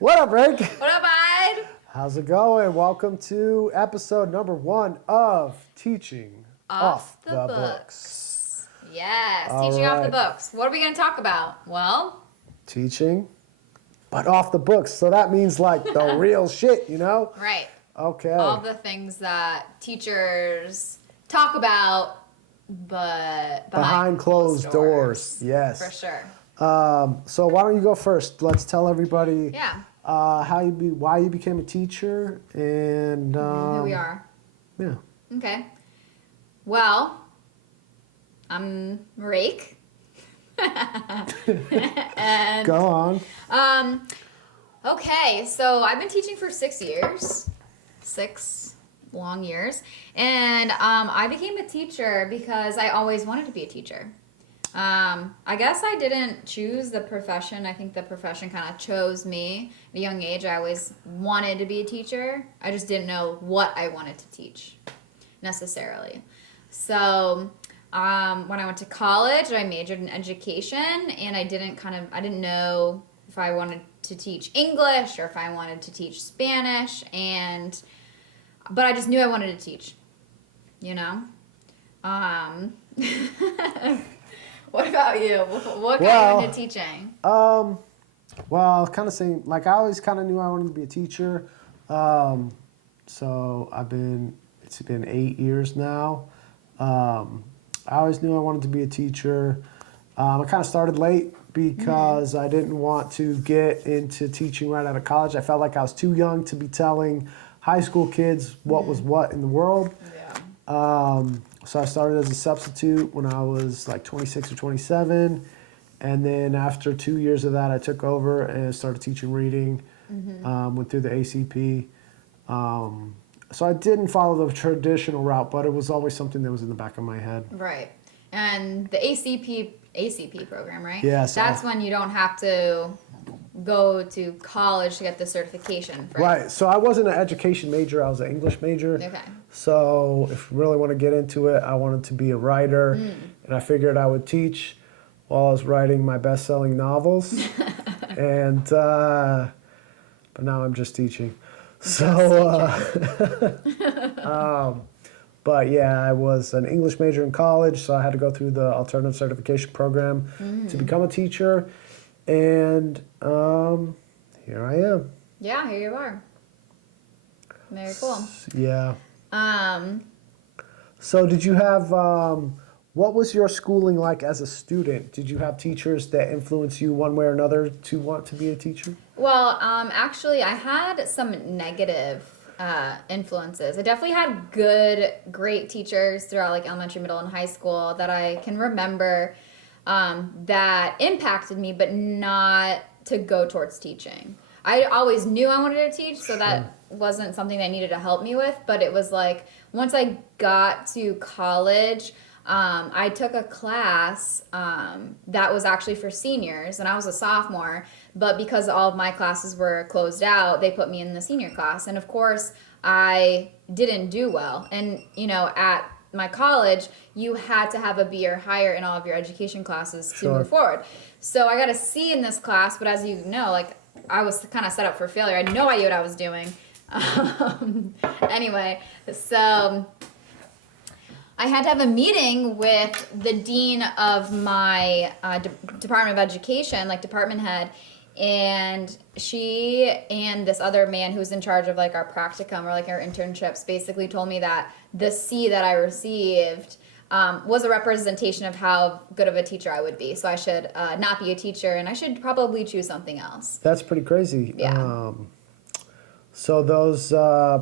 What up, Rick? What up, bud? How's it going? Welcome to episode number 1 of Teaching Off the Books. Yes, All teaching off the right. books. What are we going to talk about? Well, Teaching, but off the books. So that means like the real shit, you know? right. Okay. All the things that teachers talk about, but Behind closed doors. Yes. For sure. So why don't you go first? Let's tell everybody Yeah. why you became a teacher and Who we are. Yeah. Okay. Well, I'm Rake. And Go on. Okay, so I've been teaching for 6 years, 6 long years, and I became a teacher because I always wanted to be a teacher. I guess I didn't choose the profession. I think the profession kind of chose me at a young age. I always wanted to be a teacher. I just didn't know what I wanted to teach necessarily. So when I went to college, I majored in education, and I didn't know if I wanted to teach English or if I wanted to teach Spanish, but I just knew I wanted to teach, you know? What about you? What got you into teaching? Well, kind of saying, like, I always kind of knew I wanted to be a teacher. So it's been 8 years now. I always knew I wanted to be a teacher. I kind of started late because I didn't want to get into teaching right out of college. I felt like I was too young to be telling high school kids what was what in the world. Yeah. So I started as a substitute when I was like 26 or 27. And then after 2 years of that, I took over and started teaching reading, went through the ACP. So I didn't follow the traditional route, but it was always something that was in the back of my head. Right. And the ACP program, right? Yes. That's when you don't have to go to college to get the certification. Right. So I wasn't an education major. I was an English major. Okay. So if you really want to get into it, I wanted to be a writer. And I figured I would teach while I was writing my best-selling novels. And but now I'm just teaching. But yeah, I was an English major in college, so I had to go through the alternative certification program to become a teacher. And here I am. Yeah, here you are. Very cool. Yeah. So did you have, what was your schooling like as a student? Did you have teachers that influenced you one way or another to want to be a teacher? Well, actually, I had some negative influences. I definitely had great teachers throughout like elementary, middle, and high school that I can remember that impacted me, but not to go towards teaching. I always knew I wanted to teach, so that wasn't something that needed to help me with, but it was like once I got to college, I took a class that was actually for seniors, and I was a sophomore, but because all of my classes were closed out, they put me in the senior class, and of course, I didn't do well. And, you know, at my college, you had to have a B or higher in all of your education classes to move forward. So I got a C in this class, but as you know, like, I was kind of set up for failure. I had no idea what I was doing. Anyway, so I had to have a meeting with the dean of my Department of Education, like department head, and she and this other man who's in charge of like our practicum or like our internships basically told me that the C that I received was a representation of how good of a teacher I would be. So I should not be a teacher, and I should probably choose something else. That's pretty crazy. Yeah. So those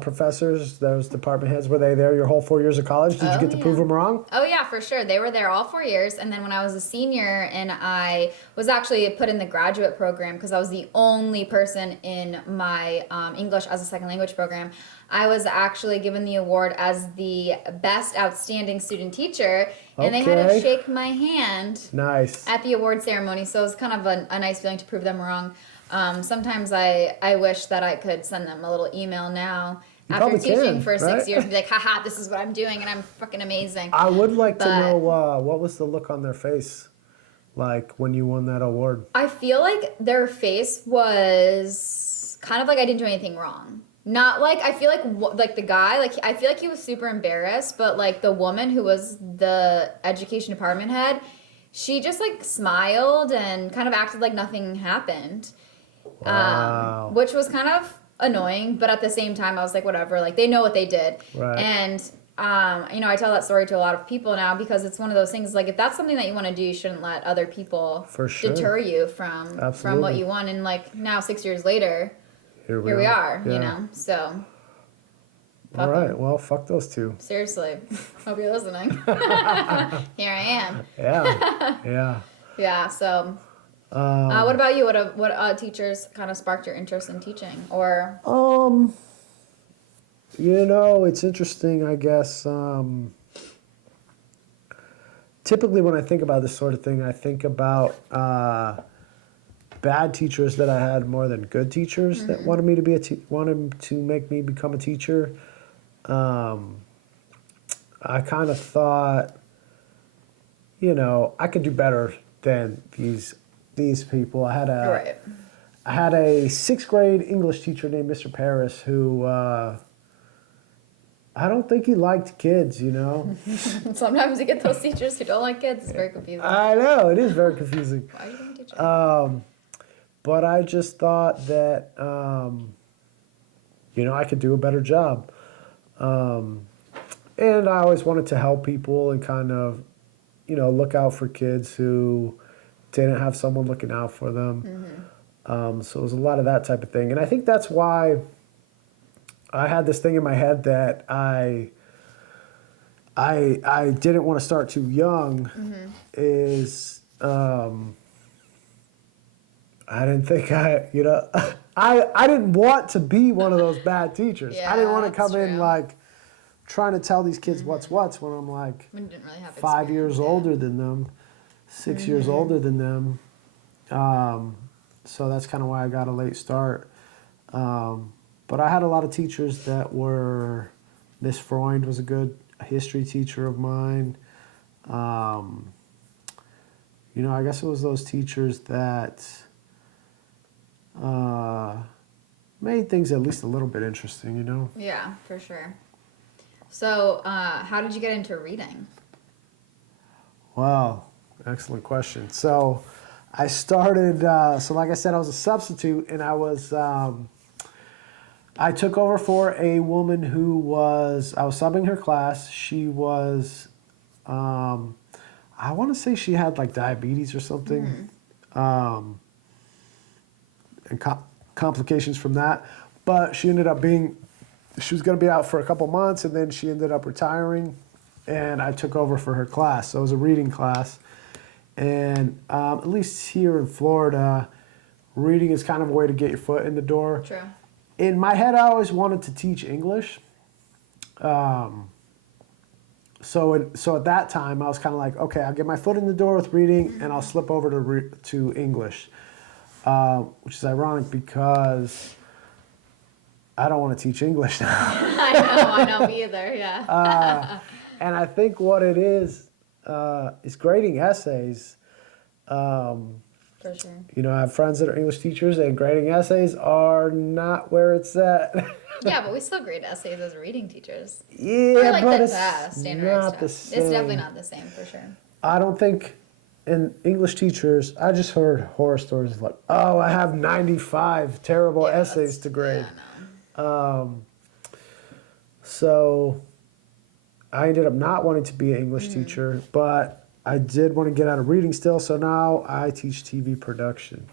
professors, those department heads, were they there your whole 4 years of college? Did you get to prove them wrong? Oh, yeah, for sure. They were there all 4 years. And then when I was a senior and I was actually put in the graduate program because I was the only person in my English as a second language program, I was actually given the award as the best outstanding student teacher. And they had to shake my hand at the award ceremony. So it was kind of a nice feeling to prove them wrong. Sometimes I wish that I could send them a little email now after teaching for 6 years and be like, haha, this is what I'm doing and I'm fucking amazing. I would like to know what was the look on their face like when you won that award? I feel like their face was kind of like I didn't do anything wrong. Not like I feel like the guy, like I feel like he was super embarrassed, but like the woman who was the education department head, she just like smiled and kind of acted like nothing happened. Wow. Which was kind of annoying, but at the same time I was like, whatever, like they know what they did. Right. And you know, I tell that story to a lot of people now because it's one of those things like if that's something that you want to do, you shouldn't let other people For sure. deter you from what Absolutely. you want. And like now 6 years later, Here we are, Yeah. you know. So All fuck right. 'em. Well, fuck those two. Seriously. Hope you're listening. Here I am. Yeah. Yeah. Yeah, so what about you? What teachers kind of sparked your interest in teaching? Or You know, it's interesting, I guess. Typically, when I think about this sort of thing, I think about bad teachers that I had more than good teachers that wanted me to be wanted to make me become a teacher. I kind of thought, you know, I could do better than these people. I had a sixth grade English teacher named Mr. Paris who I don't think he liked kids, you know. sometimes you get those teachers who don't like kids. It's very confusing. I know, it is very confusing. Why are you being a teacher? But I just thought that, you know, I could do a better job. And I always wanted to help people and kind of, you know, look out for kids who didn't have someone looking out for them. So it was a lot of that type of thing. And I think that's why I had this thing in my head that I didn't want to start too young is I didn't think you know, I didn't want to be one of those bad teachers. Yeah, I didn't want to that's come in true. like trying to tell these kids what's when I'm like We didn't really have 5 years experience, yeah. older than them, 6 years older than them. So that's kind of why I got a late start. But I had a lot of teachers that were, Miss Freund was a good history teacher of mine. You know, I guess it was those teachers that made things at least a little bit interesting, you know? Yeah, for sure. So, how did you get into reading? Wow, excellent question. So I started, so like I said, I was a substitute and I took over for a woman who I was subbing her class. She was, I want to say she had like diabetes or something, and complications from that. But she ended up she was going to be out for a couple months and then she ended up retiring and I took over for her class. So it was a reading class. And at least here in Florida, reading is kind of a way to get your foot in the door. True. In my head, I always wanted to teach English. So at that time, I was kind of like, okay, I'll get my foot in the door with reading, and I'll slip over to English, which is ironic because I don't want to teach English now. I know, me either, yeah. And I think what it is grading essays. For sure. You know, I have friends that are English teachers, and grading essays are not where it's at. Yeah, but we still grade essays as reading teachers. Yeah, For like but the it's test, standard not the stuff. same. It's definitely not the same for sure. I don't think in English teachers, I just heard horror stories of like, oh, I have 95 terrible Yeah, essays to grade. Yeah, no. So I ended up not wanting to be an English Mm-hmm. teacher, but I did want to get out of reading still. So now I teach TV production,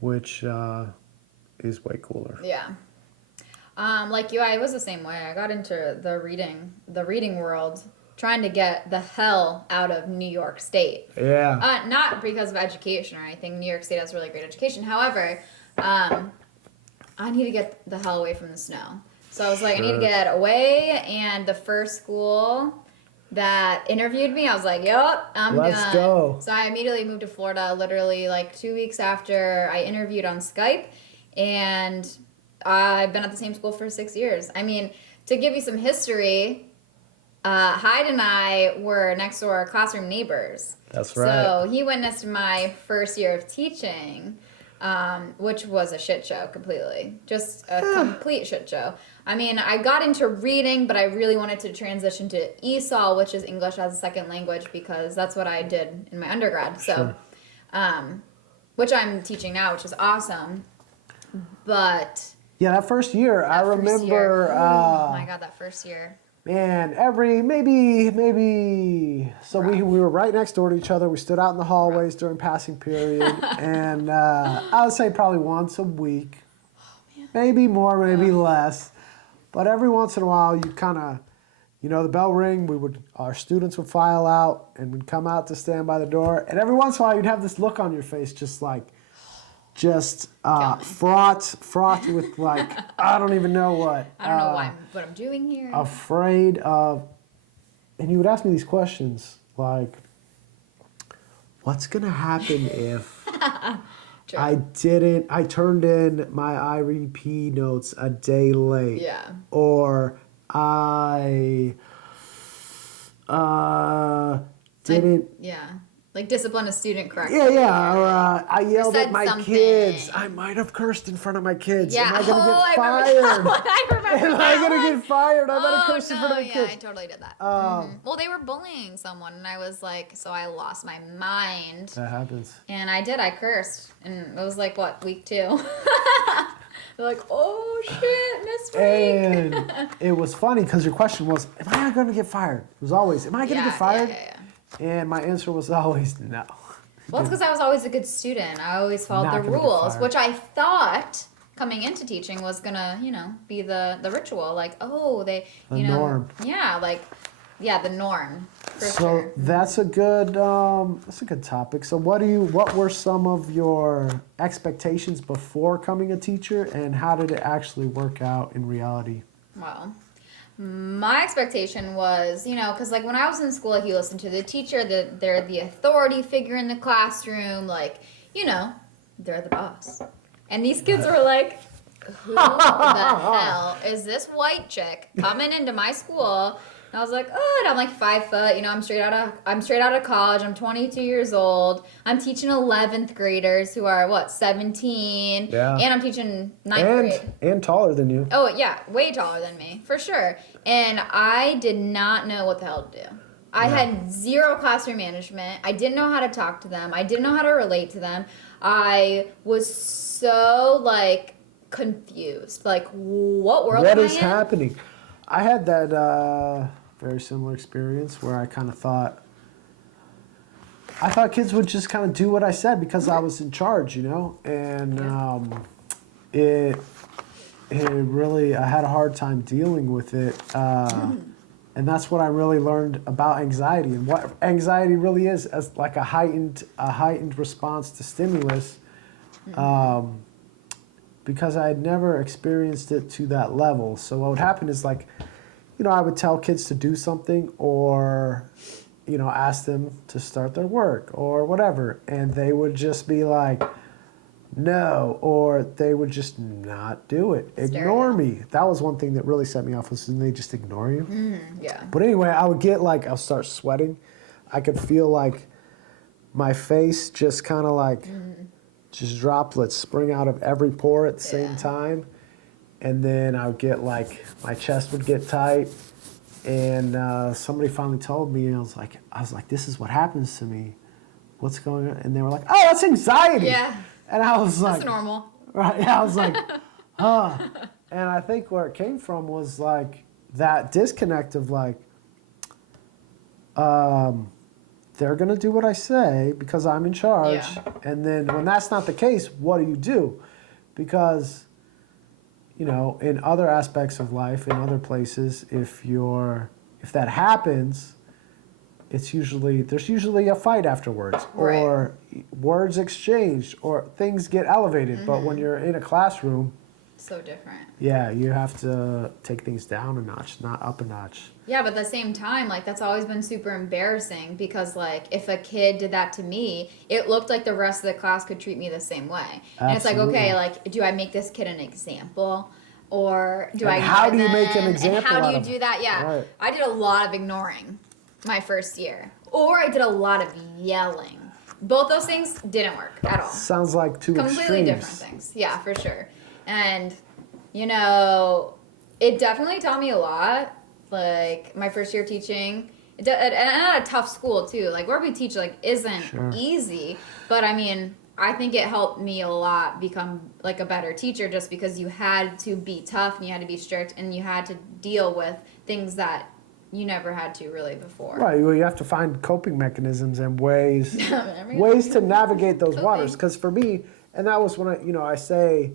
which is way cooler. Yeah. Like you, I was the same way. I got into the reading world, trying to get the hell out of New York State. Yeah. Not because of education or anything. New York State has really great education. However, I need to get the hell away from the snow. So I was like, I need to Sure. get away. And the first school that interviewed me, I was like, yup, I'm Let's done. go. So I immediately moved to Florida, literally like 2 weeks after I interviewed on Skype. And I've been at the same school for 6 years. I mean, to give you some history, Hyde and I were next door classroom neighbors. That's right. So he witnessed my first year of teaching. which was a shit show completely. Just a complete shit show. I mean, I got into reading, but I really wanted to transition to ESOL, which is English as a second language, because that's what I did in my undergrad. So, which I'm teaching now, which is awesome. But Yeah, that first year, I remember. Oh my God, that first year. Man, maybe. So we were right next door to each other. We stood out in the hallways during passing period, and I would say probably once a week, maybe more, maybe less. But every once in a while, you'd kind of, the bell ring. Our students would file out, and we'd come out to stand by the door. And every once in a while, you'd have this look on your face, fraught with like I don't even know what. I don't know what I'm doing here. Afraid of, and you would ask me these questions like, what's gonna happen if True. I turned in my IREP notes a day late. Yeah. Or I didn't. Like discipline a student correctly. Yeah. Or I yelled at said my something. kids. I might have cursed in front of my kids. Yeah. Am I gonna get I fired? remember Am that I gonna one. get fired? I might have Oh, cursed in front of the yeah, kids. I totally did that. Well, they were bullying someone, and I was like, so I lost my mind. That happens. And I cursed. And it was like, what, week 2? They're like, oh, shit, missed week. And it was funny because your question was, am I going to get fired? It was always, am I going to get fired? Yeah. And my answer was always no. Well, it's because I was always a good student. I always followed Not the gonna get rules, fired. which I thought coming into teaching was gonna, be the ritual. Like, oh, the norm. Yeah, the norm. For So sure. that's a good topic. So what were some of your expectations before coming a teacher, and how did it actually work out in reality? Well, my expectation was, because like when I was in school, like you listen to the teacher, they're the authority figure in the classroom, like, they're the boss. And these kids were like, who the hell is this white chick coming into my school? And I was like, oh, and I'm like 5 foot, I'm straight out of college. I'm 22 years old. I'm teaching 11th graders who are 17. Yeah. And I'm teaching 9th grade. And taller than you. Oh, yeah, way taller than me, for sure. And I did not know what the hell to do. I had zero classroom management. I didn't know how to talk to them. I didn't know how to relate to them. I was so, confused. Like, what world am I in? What is happening? I had that very similar experience where I kind of thought kids would just kind of do what I said because I was in charge, and it really, I had a hard time dealing with it, and that's what I really learned about anxiety and what anxiety really is as like a heightened response to stimulus. Because I had never experienced it to that level. So what would happen is I would tell kids to do something or, ask them to start their work or whatever. And they would just be like, no, or they would just not do it. Ignore me. That was one thing that really set me off was when they just ignore you. Yeah. But anyway, I would get I'll start sweating. I could feel my face just kind of just droplets spring out of every pore at the same time. And then I would get my chest would get tight. And somebody finally told me, and I was like, this is what happens to me. What's going on? And they were like, oh, that's anxiety. Yeah. And I was like, That's normal. right. Yeah, I was like, huh. And I think where it came from was that disconnect of they're going to do what I say because I'm in charge. Yeah. And then when that's not the case, what do? Because, in other aspects of life, in other places, if that happens, there's usually a fight afterwards, Right. or words exchanged, or things get elevated. But when you're in a classroom, So different. yeah, you have to take things down a notch, not up a notch. Yeah, but at the same time, that's always been super embarrassing because, if a kid did that to me, it looked like the rest of the class could treat me the same way. And it's like, Absolutely. okay, do I make this kid an example? Or do And I how ignore do you make an them? example And how out do you of do that? Yeah. Right. I did a lot of ignoring my first year. Or I did a lot of yelling. both those things didn't work at all. Sounds like two Completely extremes. different things. Yeah, for sure. And, you know, it definitely taught me a lot. Like, my first year teaching, and at a tough school, too. Like, where we teach, like, isn't Sure. easy. But, I mean, I think it helped me a lot become, like, a better teacher just because you had to be tough and you had to be strict and you had to deal with things that you never had to really before. Right. Well, you have to find coping mechanisms and ways I mean, ways to navigate those waters. Coping. Because for me, and that was when I say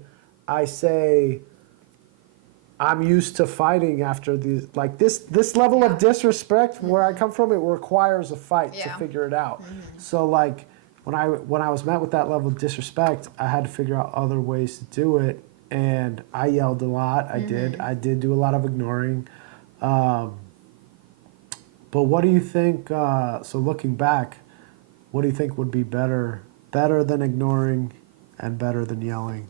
I'm used to fighting after these, like this level of disrespect where I come from. It requires a fight to Yeah. figure it out. So like when I was met with that level of disrespect, I had to figure out other ways to do it, and I yelled a lot. I did do a lot of ignoring. But what do you think? So looking back, what do you think would be better than ignoring, and better than yelling?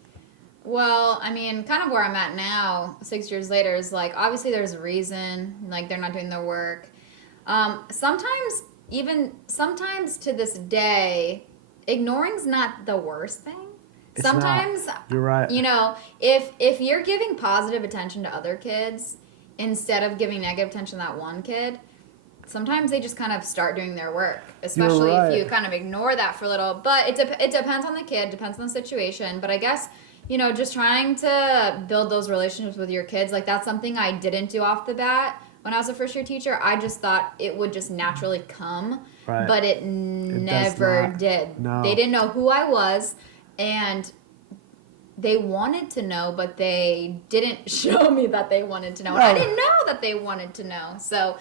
Well, I mean, kind of where I'm at now, 6 years later, is like obviously there's a reason, like they're not doing their work. Sometimes to this day, ignoring's not the worst thing. It's not. Sometimes, You're right. you know, if you're giving positive attention to other kids instead of giving negative attention to that one kid, sometimes they just kind of start doing their work, especially right. if you kind of ignore that for a little. But it depends on the kid, depends on the situation. But I guess, you know, just trying to build those relationships with your kids, like that's something I didn't do off the bat when I was a first year teacher. I just thought it would just naturally come, Right. but it never not. did. No. They didn't know who I was, and they wanted to know, but they didn't show me that they wanted to know. And I No. didn't know that they wanted to know. So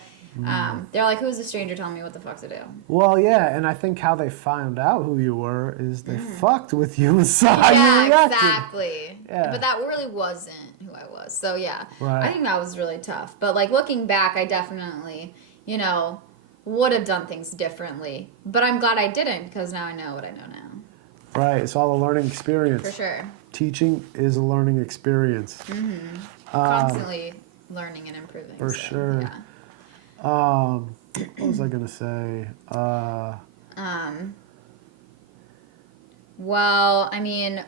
they're like, who's a stranger telling me what the fuck to do? Well, yeah, and I think how they found out who you were is they fucked with you and saw how you Yeah, reacted. exactly. Yeah. But that really wasn't who I was. So yeah, Right. I think that was really tough. But like looking back, I definitely, you know, would have done things differently. But I'm glad I didn't because now I know what I know now. Right. It's all a learning experience. For sure. Teaching is a learning experience. Constantly learning and improving. For so, sure. Yeah. What was I gonna say? Well, I mean,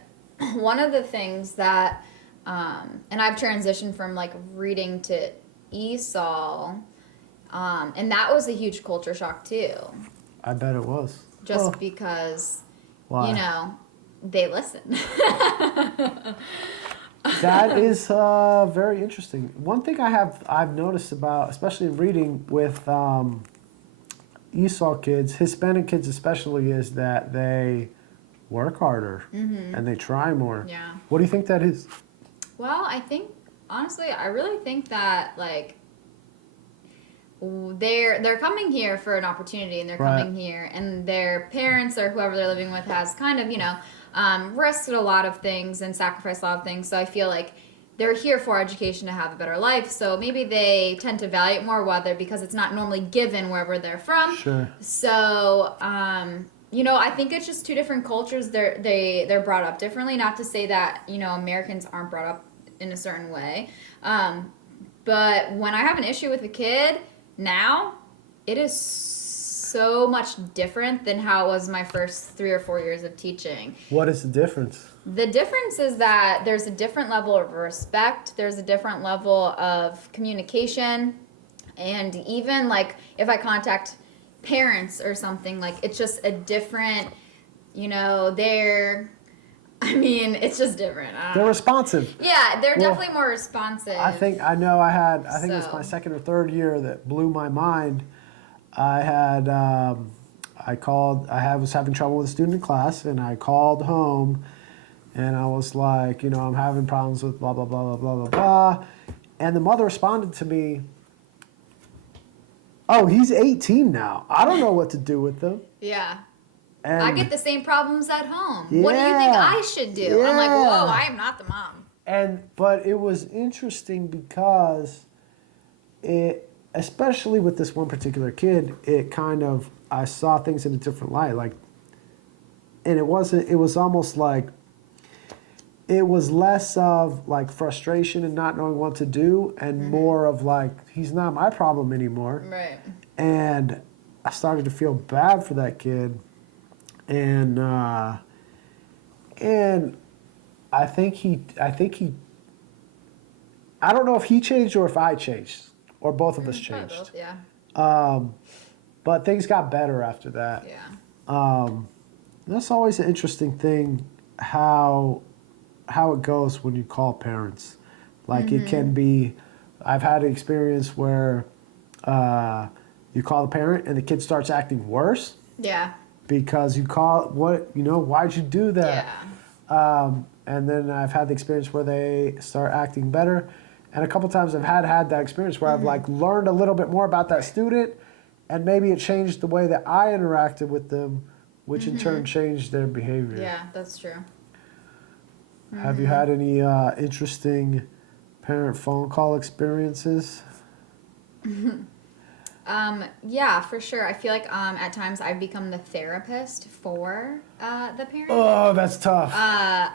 one of the things that, and I've transitioned from like reading to ESOL, and that was a huge culture shock too, I bet it was. just Oh, because, why? you know, they listen. That is very interesting. One thing I've noticed about, especially in reading with ESOL kids, Hispanic kids especially, is that they work harder and they try more. Yeah. What do you think that is? Well, I think honestly, I really think that like they're coming here for an opportunity, and they're Right. coming here, and their parents or whoever they're living with has kind of, you know, risked a lot of things and sacrificed a lot of things. So I feel like they're here for education to have a better life. So maybe they tend to value it more, whether because it's not normally given wherever they're from. Sure. So, you know, I think it's just two different cultures. They're brought up differently. Not to say that, you know, Americans aren't brought up in a certain way. But when I have an issue with a kid now, it is so much different than how it was my first 3 or 4 years of teaching. What is the difference? The difference is that there's a different level of respect, there's a different level of communication, and even like if I contact parents or something, like it's just a different, you know, it's just different. I don't They're know. responsive. Yeah, they're Well, definitely more responsive. I think it was So. my second or third year that blew my mind. I was having trouble with a student in class, and I called home, and I was like, you know, I'm having problems with blah, blah, blah, blah, blah, blah, blah. And the mother responded to me, oh, he's 18 now. I don't know what to do with him. Yeah. And, I get the same problems at home. What do you think Yeah. I should do? I'm like, Yeah. whoa, I am not the mom. But it was interesting because especially with this one particular kid, I saw things in a different light. Like, and it was almost like, it was less of like frustration and not knowing what to do, and more of like, he's not my problem anymore. Right. And I started to feel bad for that kid. and I think he I don't know if he changed or if I changed or both of us Probably changed. both, yeah. But things got better after that. Yeah. That's always an interesting thing how it goes when you call parents. Like it can be, I've had an experience where you call the parent and the kid starts acting worse Yeah. because you call why'd you do that? Yeah. And then I've had the experience where they start acting better. And a couple times I've had that experience where I've like learned a little bit more about that student, and maybe it changed the way that I interacted with them, which in turn changed their behavior. Yeah, that's true. Have you had any interesting parent phone call experiences? Yeah, for sure. I feel like at times I've become the therapist for the parent. Oh, that's tough.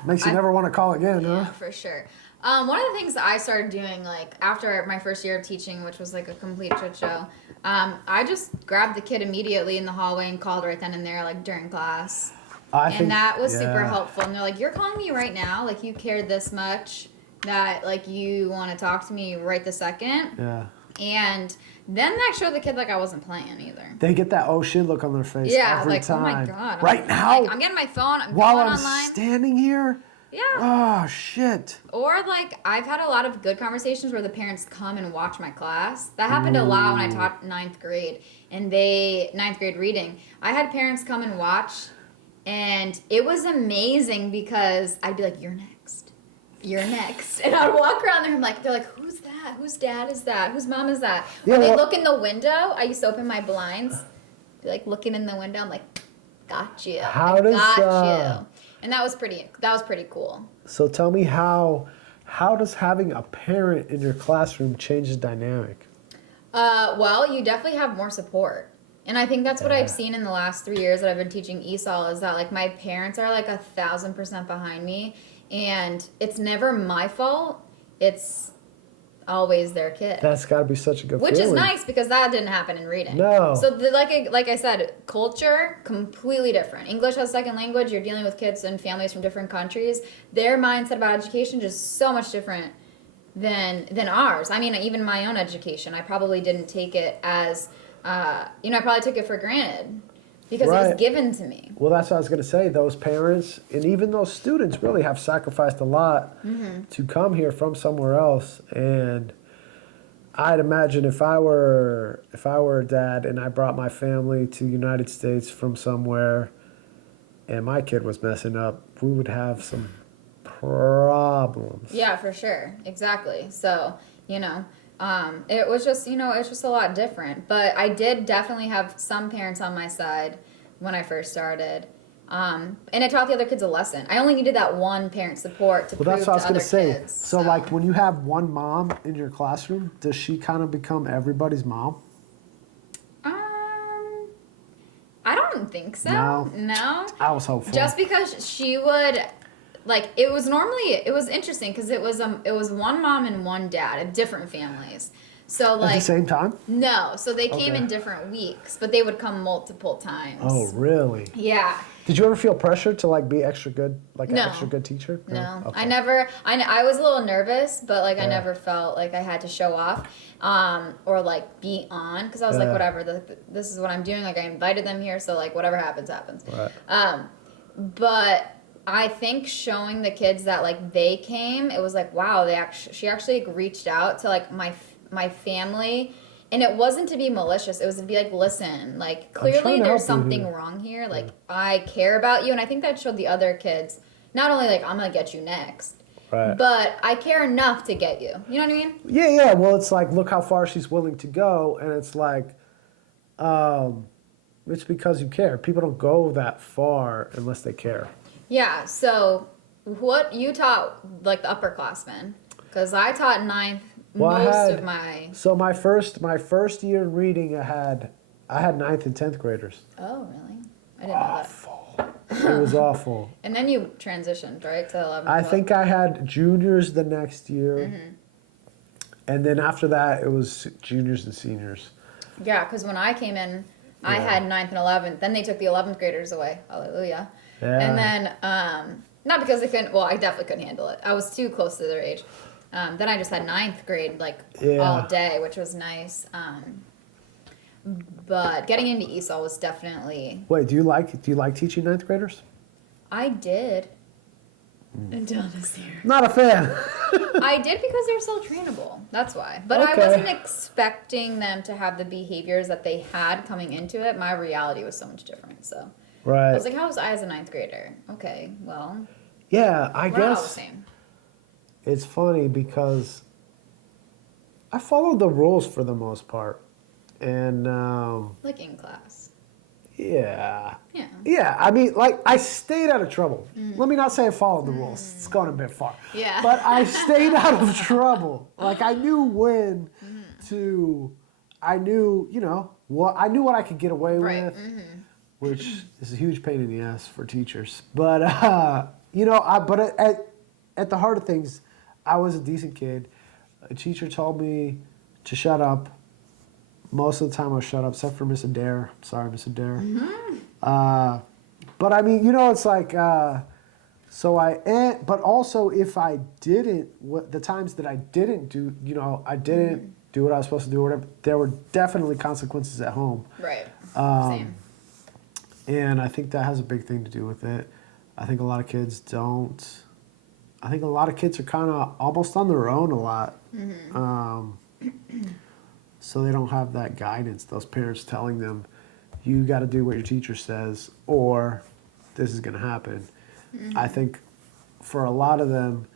Makes you I- never want to call again, Yeah, huh? for sure. One of the things that I started doing, like after my first year of teaching, which was like a complete shit show, I just grabbed the kid immediately in the hallway and called right then and there, like during class. And that was super helpful. And they're like, "You're calling me right now? Like you care this much that like you want to talk to me right this second?" Yeah. And then that showed the kid like I wasn't playing either. They get that oh shit look on their face Yeah, every like time. oh my god, Right I'm, now, like, I'm getting my phone, I'm while going I'm online. standing here. Yeah. Oh shit. Or like I've had a lot of good conversations where the parents come and watch my class. That happened a lot when I taught ninth grade ninth grade reading. I had parents come and watch, and it was amazing because I'd be like, "You're next, you're next," and I'd walk around there. They're like, "Who's that? Whose dad is that? Whose mom is that?" When they look in the window, I used to open my blinds, be like looking in the window. I'm like, "Got you, got you," and that was pretty cool. So tell me how does having a parent in your classroom change the dynamic? Well, you definitely have more support. And I think that's what I've seen in the last 3 years that I've been teaching ESOL is that like my parents are like 1,000% behind me, and it's never my fault. It's always their kid. That's got to be such a good Which feeling. is nice because that didn't happen in reading. No. So like I said, culture completely different. English as second language. You're dealing with kids and families from different countries. Their mindset about education just so much different than ours. I mean, even my own education, I probably didn't take it as I probably took it for granted because it was given to me. Well, that's what I was going to say. Those parents and even those students really have sacrificed a lot to come here from somewhere else. And I'd imagine if I were a dad and I brought my family to the United States from somewhere and my kid was messing up, we would have some problems. Yeah, for sure. Exactly. So, it was just, it's just a lot different. But I did definitely have some parents on my side when I first started. And I taught the other kids a lesson. I only needed that one parent support to prove That's what I was to going other to say. kids. So, like, when you have one mom in your classroom, does she kind of become everybody's mom? I don't think so. No. I was hopeful. Just because she would, like, it was interesting because it was one mom and one dad of different families. So like at the same time? No, so they came Okay. in different weeks, but they would come multiple times. Oh, really? Yeah. Did you ever feel pressure to like be extra good, like No. an extra good teacher? No, Okay. I was a little nervous, but like I Yeah. never felt like I had to show off, or like be on, because I was like, Yeah. whatever, this is what I'm doing. Like I invited them here, so like whatever happens, happens. Right. But I think showing the kids that like they came, it was like wow, she actually like, reached out to like my family. And it wasn't to be malicious. It was to be like, listen, like clearly trying to there's help you something here. wrong here. Like I care about you, and I think that showed the other kids not only like I'm gonna get you next, Right. but I care enough to get you. You know what I mean? Yeah. Well, it's like, look how far she's willing to go, and it's like, it's because you care. People don't go that far unless they care. Yeah. So what you taught like the upperclassmen? Because I taught ninth Well, most of my. So my first year in reading, I had 9th and 10th graders. Oh really? I didn't know that. Awful. It was awful. And then you transitioned right to 11. I think I had juniors the next year, Mm-hmm. and then after that it was juniors and seniors. Yeah, because when I came in, I Yeah. had 9th and 11th. Then they took the 11th graders away. Hallelujah. Yeah. And then, not because they couldn't, well, I definitely couldn't handle it. I was too close to their age. Then I just had 9th grade, like, Yeah. all day, which was nice. But getting into ESOL was definitely, Wait, do you like teaching ninth graders? I did until this year. Not a fan. I did because they're so trainable. That's why. But I Okay. wasn't expecting them to have the behaviors that they had coming into it. My reality was so much different. So I Right. was like, how was I as a 9th grader? Okay, well, Yeah, I we're not all the guess same. it's funny because I followed the rules for the most part. And Like in class. yeah. Yeah. Yeah, I mean, like, I stayed out of trouble. Let me not say I followed the rules. It's going a bit far. Yeah. But I stayed out of trouble. Like, I knew when to, I knew, I knew what I could get away Right. with, Mm-hmm. which is a huge pain in the ass for teachers. But, at the heart of things, I was a decent kid. A teacher told me to shut up. Most of the time I was shut up, except for Miss Adair. Sorry, Miss Adair. But I mean, it's like, but also if I didn't, the times that I didn't do, I didn't do what I was supposed to do or whatever, there were definitely consequences at home. Right. Same. And I think that has a big thing to do with it. I think a lot of kids don't. I think a lot of kids are kind of almost on their own a lot. So they don't have that guidance, those parents telling them, you got to do what your teacher says or this is going to happen. I think for a lot of them,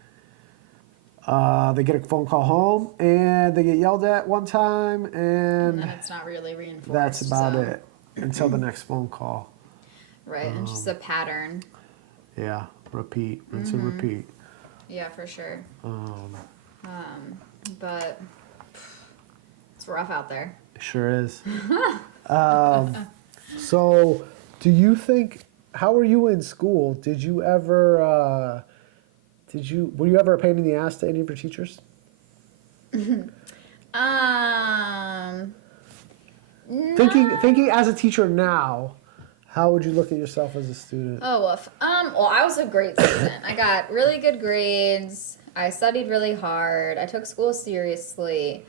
they get a phone call home and they get yelled at one time And and it's not really reinforced. that's about so- it until the next phone call. Right. And just a pattern. Yeah, repeat, rinse and repeat. Yeah, for sure. But it's rough out there. It sure is. So, do you think? How were you in school? Did you ever? Were you ever a pain in the ass to any of your teachers? Thinking as a teacher now, how would you look at yourself as a student? Oh, woof. Well, I was a great student. I got really good grades. I studied really hard. I took school seriously.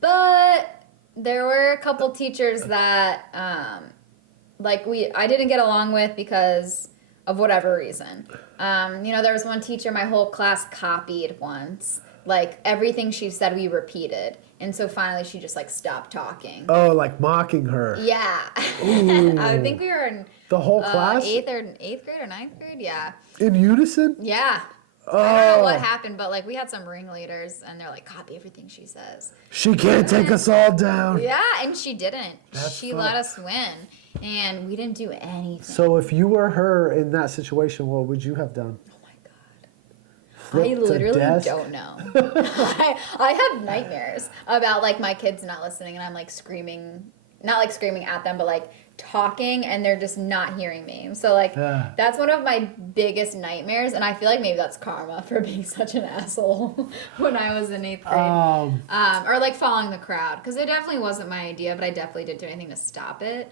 But there were a couple teachers that, I didn't get along with because of whatever reason. There was one teacher my whole class copied once. Like, everything she said, we repeated. And so finally she just, stopped talking. Oh, like mocking her. Yeah. I think we were in The whole class 8th grade or 9th grade. Yeah. in unison. Yeah. Oh, I don't know what happened, but we had some ringleaders and they're like, copy everything she says. she can't take us all down. Yeah, and she didn't. That's She fucked. let us win. And we didn't do anything. So, if you were her in that situation, what would you have done? Oh my god. Flip I the literally desk? don't know. I have nightmares about my kids not listening and I'm screaming, not screaming at them, but talking and they're just not hearing me. So Yeah. that's one of my biggest nightmares, and I feel like maybe that's karma for being such an asshole when I was in 8th grade. Or following the crowd, because it definitely wasn't my idea, but I definitely didn't do anything to stop it.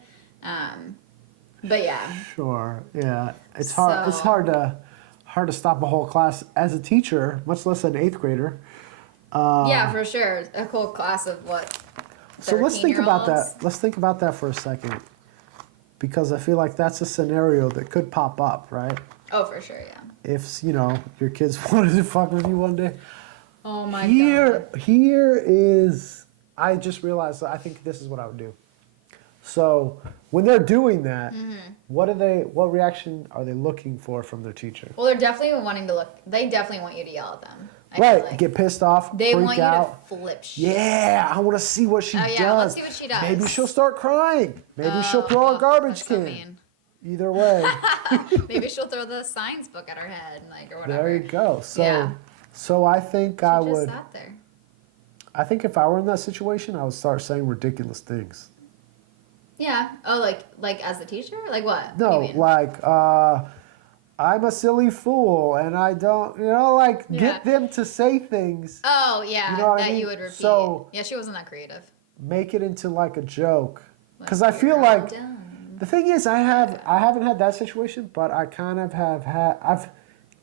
But yeah. Sure. Yeah. It's hard. It's So- hard to stop a whole class as a teacher, much less an 8th grader. Yeah, for sure. A whole class of what? So let's think about 13-year-olds? that. Let's think about that for a second, because I feel like that's a scenario that could pop up, right? Oh, for sure, yeah. If your kids wanted to fuck with you one day. Oh my god. Here is. I just realized. I think this is what I would do. So when they're doing that, Mm-hmm. what reaction are they looking for from their teacher? Well, they're definitely wanting to look. They definitely want you to yell at them. I feel Right, like. get pissed off, They freak want you out. to flip shit. Yeah, I want to see what she Oh, does. yeah, let's see what she does. Maybe she'll start crying. Maybe she'll Oh, throw a oh, garbage that's so can. mean. Either way, Maybe she'll throw the science book at her head, or whatever. there you go. So, Yeah. so I think She I just would. sat there. I think if I were in that situation, I would start saying ridiculous things. Yeah. Oh, like as a teacher? Like what? What do No, you mean? like I'm a silly fool, and I don't, Yeah. get them to say things. Oh, yeah. You know what I that mean? you would repeat. So- Yeah, she wasn't that creative. Make it into like a joke, because I feel like Done. the thing is, I haven't had that situation, but I kind of have had.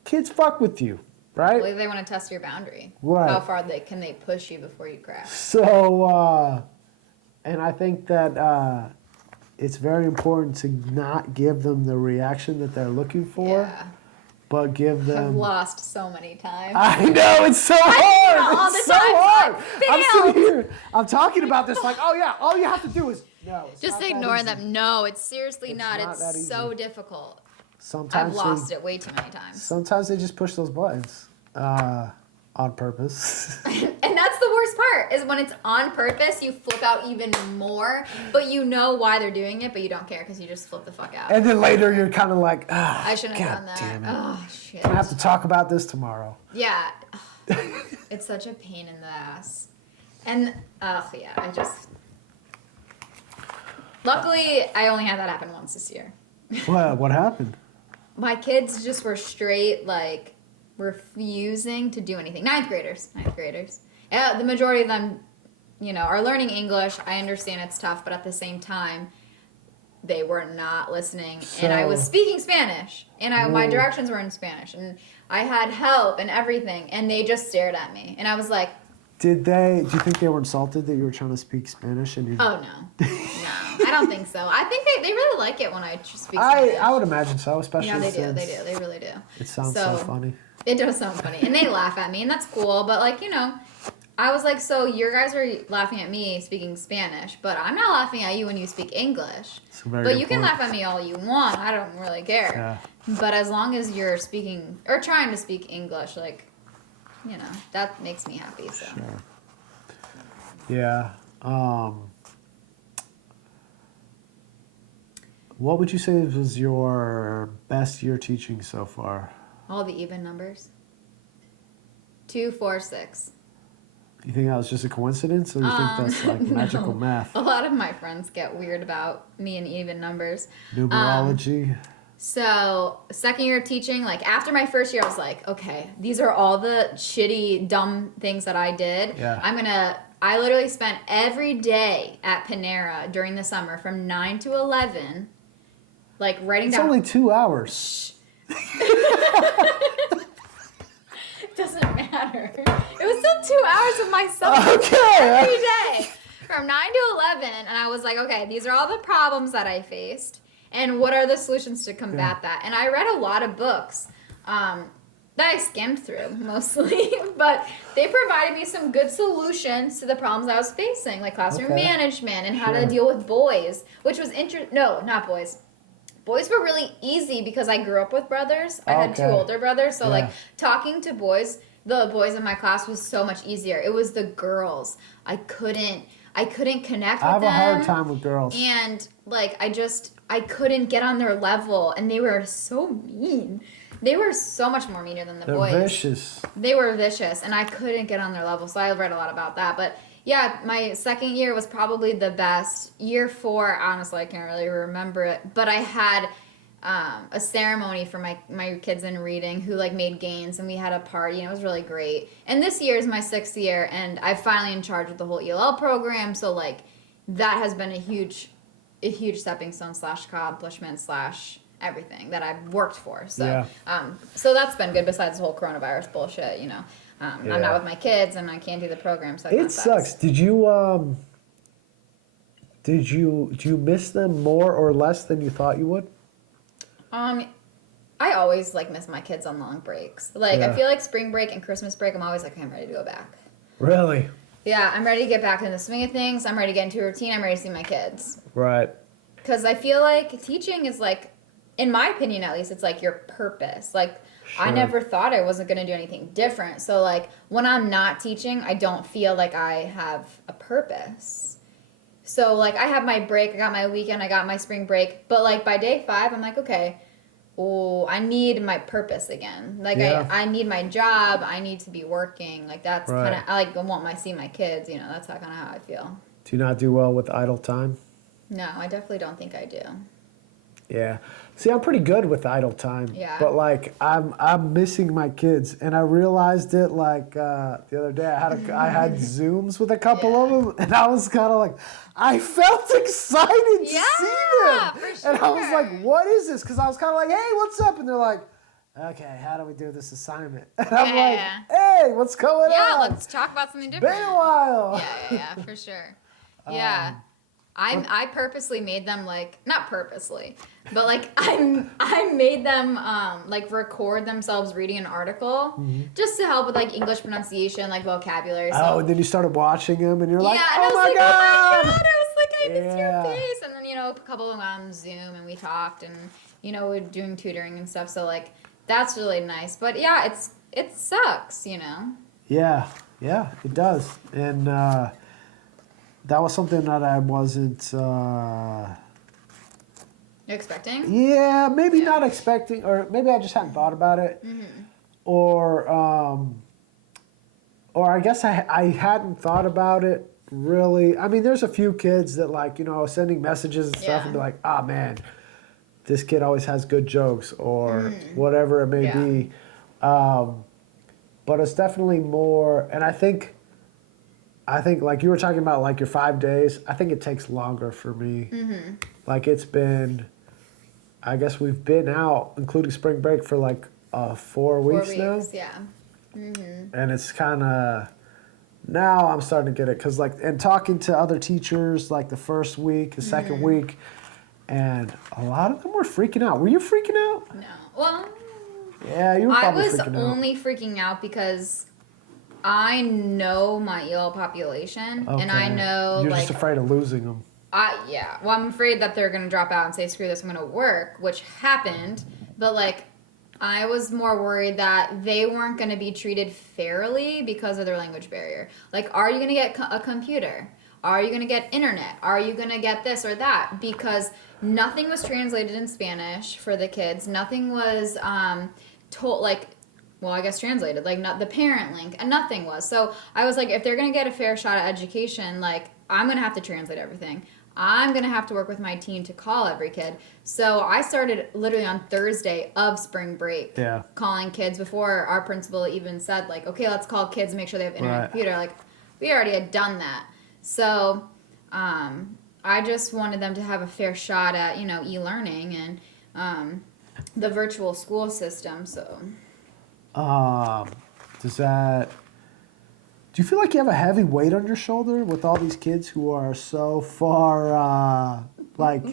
Kids fuck with you, right? Well, they want to test your boundary. Right. How far can they push you before you crash? So, and I think that it's very important to not give them the reaction that they're looking for, Yeah. but give I've them. lost so many times. I know, it's so hard. all It's the so time. hard. I'm Failed. sitting here. I'm talking about this like, oh yeah, all you have to do is no. It's Just not that ignore easy. them. No, it's seriously It's not. not that It's easy. so difficult. Sometimes I've lost it way too many times. Sometimes they just push those buttons on purpose. And that's the worst part, is when it's on purpose, you flip out even more, but you know why they're doing it, but you don't care because you just flip the fuck out. And then later you're kind of like, ah, I shouldn't have God done that. damn it. Oh, shit. I have to talk about this tomorrow. Yeah. It's such a pain in the ass. And, yeah, I just. Luckily, I only had that happen once this year. What happened? My kids just were straight, like, refusing to do anything. Ninth graders. The majority of them, are learning English. I understand it's tough, but at the same time, they were not listening. And I was So- speaking Spanish. And my Whoa. directions were in Spanish. And I had help and everything. And they just stared at me. And I was like, Do you think they were insulted that you were trying to speak Spanish? And you? oh, no. No, I don't think so. I think they really like it when I just speak Spanish. I would imagine so, especially Yeah, they do. since They really do. it sounds so funny. It does sound funny. And they laugh at me, and that's cool. But, like, I was like, so your guys are laughing at me speaking Spanish, but I'm not laughing at you when you speak English. It's a very But good you can point. laugh at me all you want. I don't really care. Yeah. But as long as you're speaking, or trying to speak English, like, that makes me happy. So. Sure. Yeah. What would you say was your best year teaching so far? All the even numbers. 2, 4, 6. You think that was just a coincidence, or you think that's like magical no. math? A lot of my friends get weird about me and even numbers. Numerology? So, second year of teaching, like after my first year, I was like, okay, these are all the shitty, dumb things that I did. Yeah. I literally spent every day at Panera during the summer from 9 to 11, like writing It's down. only 2 hours. Doesn't matter. It was still 2 hours of my summer Okay. every day from 9 to 11, and I was like, okay, these are all the problems that I faced, and what are the solutions to combat that? And I read a lot of books that I skimmed through mostly, but they provided me some good solutions to the problems I was facing, like classroom Okay. management and how to Sure. deal with boys, which was no, not boys. Boys were really easy because I grew up with brothers. I had 2 Okay. older brothers, so like Yeah. talking to boys, the boys in my class was so much easier. It was the girls. I couldn't connect with I have them. a hard time with girls. And like I couldn't get on their level, and they were so mean. They were so much more meaner than the They're boys. vicious. They were vicious, and I couldn't get on their level, so I read a lot about that. But yeah, my second year was probably the best. Year 4, honestly, I can't really remember it. But I had a ceremony for my kids in reading who like made gains, and we had a party, and it was really great. And this year is my 6th year, and I'm finally in charge of the whole ELL program, so like that has been a huge stepping stone / accomplishment / everything that I've worked for. So Yeah. so that's been good besides the whole coronavirus bullshit, I'm Yeah. not with my kids and I can't do the program, so that kinda It sucks. Do you miss them more or less than you thought you would? I always like miss my kids on long breaks. Like I Yeah. feel like spring break and Christmas break, I'm always like, okay, I'm ready to go back. Really? Yeah, I'm ready to get back in the swing of things. I'm ready to get into a routine. I'm ready to see my kids. Right. Because I feel like teaching is like, in my opinion at least, it's like your purpose. Like, I Sure. never thought I wasn't going to do anything different. So, like, when I'm not teaching, I don't feel like I have a purpose. So, like, I have my break, I got my weekend, I got my spring break. But, like, by day 5, I'm like, okay, I need my purpose again. Like, Yeah. I need my job. I need to be working. Like, that's Right. kind of, I want see my kids, that's kind of how I feel. Do you not do well with idle time? No, I definitely don't think I do. Yeah. See, I'm pretty good with idle time. Yeah. But like, I'm missing my kids, and I realized it like the other day. I had Zooms with a couple of them, and I was kind of like, I felt excited to see Yeah, them, for and I was like, sure. what is this? Because I was kind of like, hey, what's up? And they're like, okay, how do we do this assignment? And I'm like, Yeah. hey, what's going Yeah, on? let's talk about something Been different. a while. Yeah, for sure. Yeah. I purposely made them like, not purposely, but like I made them like record themselves reading an article just to help with like English pronunciation, like vocabulary. So, Oh, and then you started watching them, and you're like, yeah, and I oh was my like, god. oh my god, I was like, I miss Yeah. your face. And then, you know, a couple of them got on Zoom and we talked and, you know, we're doing tutoring and stuff. So like, that's really nice. But yeah, it sucks, you know? Yeah, it does. And that was something that I wasn't, You expecting? yeah, maybe not expecting, or maybe I just hadn't thought about it. Or I guess I hadn't thought about it really. I mean, there's a few kids that like, you know, sending messages and stuff and be Yeah. like, ah, man, this kid always has good jokes or whatever it may Yeah. be. But it's definitely more, and I think like you were talking about like your 5 days, I think it takes longer for me. Like it's been, I guess we've been out, including spring break, for like 4 weeks, now. Yeah. And it's kind of, now I'm starting to get it. Because like, and talking to other teachers like the first week, the second week, and a lot of them were freaking out. Were you freaking out? No. Well, Yeah, you were I probably was freaking out. only freaking out because I know my EL population and I Okay. know You're like just afraid of losing them. well, I'm afraid that they're gonna drop out and say screw this, I'm gonna work, which happened. But like, I was more worried that they weren't gonna be treated fairly because of their language barrier. Like, are you gonna get a computer? Are you gonna get internet? Are you gonna get this or that? Because nothing was translated in Spanish for the kids. Nothing was told like. Well, I guess translated, like not the parent link, and nothing was. So I was like, if they're gonna get a fair shot at education, like I'm gonna have to translate everything. I'm gonna have to work with my team to call every kid. So I started literally on Thursday of spring break, Yeah. calling kids before our principal even said like, okay, let's call kids and make sure they have internet and Right. computer. Like we already had done that. So I just wanted them to have a fair shot at e-learning and the virtual school system. So. Do you feel like you have a heavy weight on your shoulder with all these kids who are so far, like,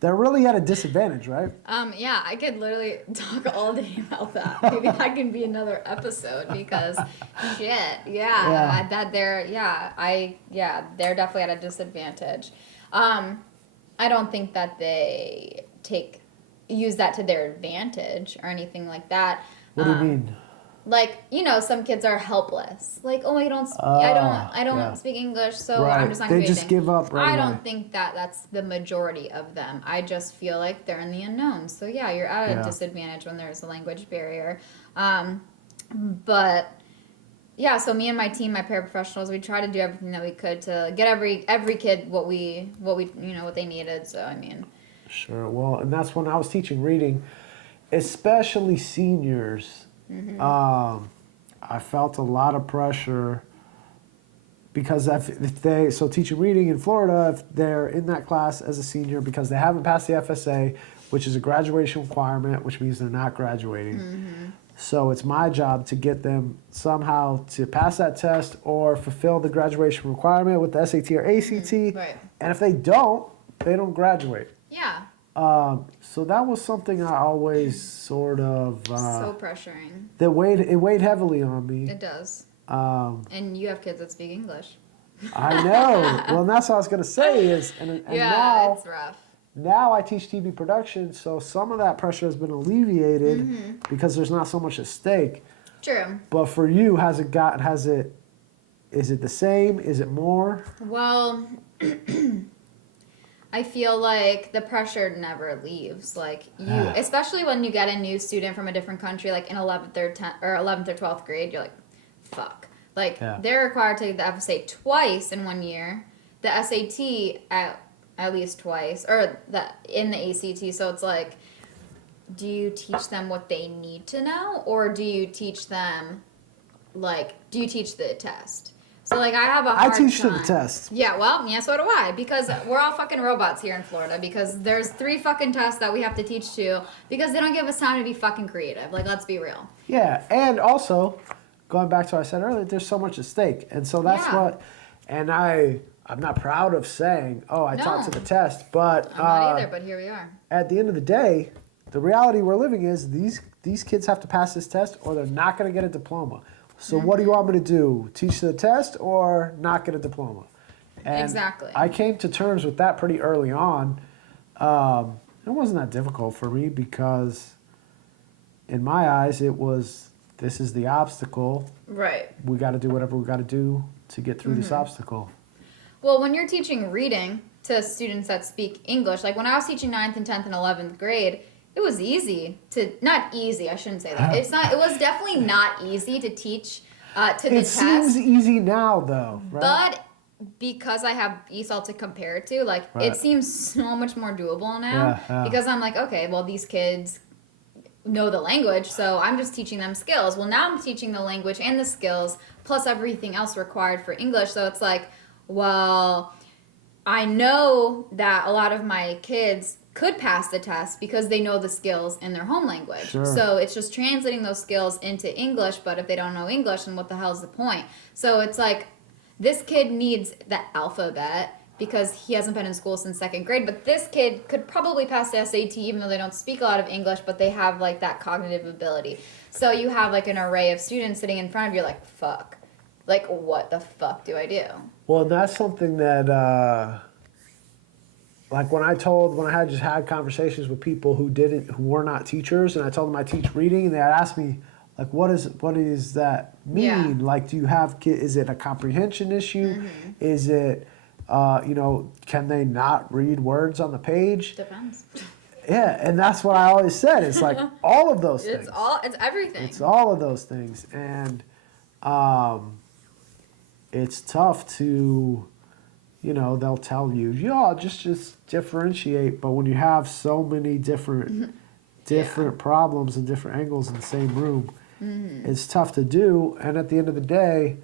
they're really at a disadvantage, right? Yeah, I could literally talk all day about that. Maybe that can be another episode because shit, Yeah. they're definitely at a disadvantage. I don't think that they use that to their advantage or anything like that. What do you mean? Like, some kids are helpless. Like, oh, I don't yeah. speak English, so Right. I'm just not gonna They do just anything. give up right I away. don't think that that's the majority of them. I just feel like they're in the unknown. So yeah, you're at a Yeah. disadvantage when there's a language barrier. But yeah, so me and my team, my paraprofessionals, we try to do everything that we could to get every kid what they needed. So I mean, Sure. Well, and that's when I was teaching reading, especially seniors. I felt a lot of pressure because if they teaching reading in Florida, if they're in that class as a senior because they haven't passed the FSA, which is a graduation requirement, which means they're not graduating. So it's my job to get them somehow to pass that test or fulfill the graduation requirement with the SAT or ACT. right. And if they don't graduate. Yeah, So that was something I always sort of so pressuring. that weighed heavily on me. It does. Um, And you have kids that speak English. I know. Well, and that's what I was gonna say is, and Yeah, it's rough. now I teach TV production, so some of that pressure has been alleviated because there's not so much at stake. True. But for you, is it the same? Is it more? Well, I feel like the pressure never leaves. Like especially when you get a new student from a different country, like in 11th or 12th grade, you're like, fuck. Like they're required to take the FSA twice in 1 year, the SAT at least twice, or in the ACT. So it's like, do you teach them what they need to know, or do you teach them, like, do you teach the test? So, like, I have a hard I teach time. them the test. Yeah, well, yeah, so do I, because we're all fucking robots here in Florida, because there's 3 fucking tests that we have to teach to, because they don't give us time to be fucking creative. Like, let's be real. Yeah, and also, going back to what I said earlier, there's so much at stake. And so that's Yeah. what, and I'm not proud of saying, oh, I taught to No. the test, but I'm not either, but here we are. at the end of the day, the reality we're living is these kids have to pass this test or they're not going to get a diploma. So what do you want me to do? Teach the test or not get a diploma? And Exactly. I came to terms with that pretty early on. It wasn't that difficult for me because in my eyes this is the obstacle. Right. We got to do whatever we got to do to get through this obstacle. Well, when you're teaching reading to students that speak English, like when I was teaching 9th and 10th and 11th grade, it was easy to, not easy, I shouldn't say that. It was definitely not easy to teach to the It test. seems easy now though, right? But because I have ESOL to compare it to, like, Right. it seems so much more doable now. Yeah. Because I'm like, okay, well, these kids know the language, so I'm just teaching them skills. Well, now I'm teaching the language and the skills, plus everything else required for English. So it's like, well, I know that a lot of my kids could pass the test because they know the skills in their home language. Sure. So it's just translating those skills into English, but if they don't know English, then what the hell is the point? So it's like, this kid needs the alphabet because he hasn't been in school since 2nd grade, but this kid could probably pass the SAT even though they don't speak a lot of English, but they have like that cognitive ability. So you have like an array of students sitting in front of you like, fuck. Like, what the fuck do I do? Well, that's something that, like when I just had conversations with people who were not teachers, and I told them I teach reading, and they had asked me, like, what does that mean? Yeah. Like, do you have is it a comprehension issue? Mm-hmm. Is it, can they not read words on the page? Depends. Yeah, and that's what I always said. It's like all of those things. It's everything. It's all of those things, and it's tough to, they'll tell you, yeah, just differentiate. But when you have so many different problems and different angles in the same room, it's tough to do. And at the end of the day,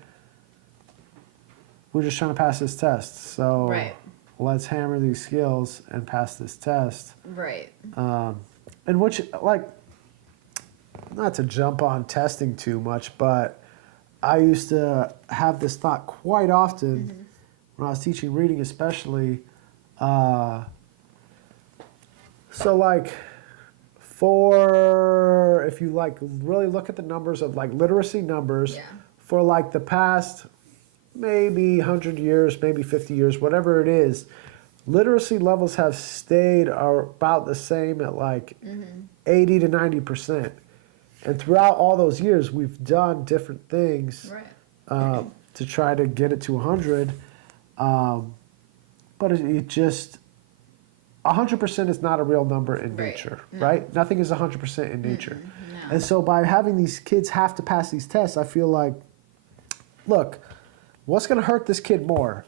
we're just trying to pass this test. So Right. let's hammer these skills and pass this test. Right. And which, like, not to jump on testing too much, but I used to have this thought quite often when I was teaching reading, especially. So, like, if you like really look at the numbers of like literacy numbers for like the past maybe 100 years, maybe 50 years, whatever it is, literacy levels have stayed about the same at like 80 to 90%. And throughout all those years, we've done different things to try to get it to 100. But it just, 100% is not a real number in nature, right? Nothing is 100% in nature. No. And so by having these kids have to pass these tests, I feel like, look, what's going to hurt this kid more?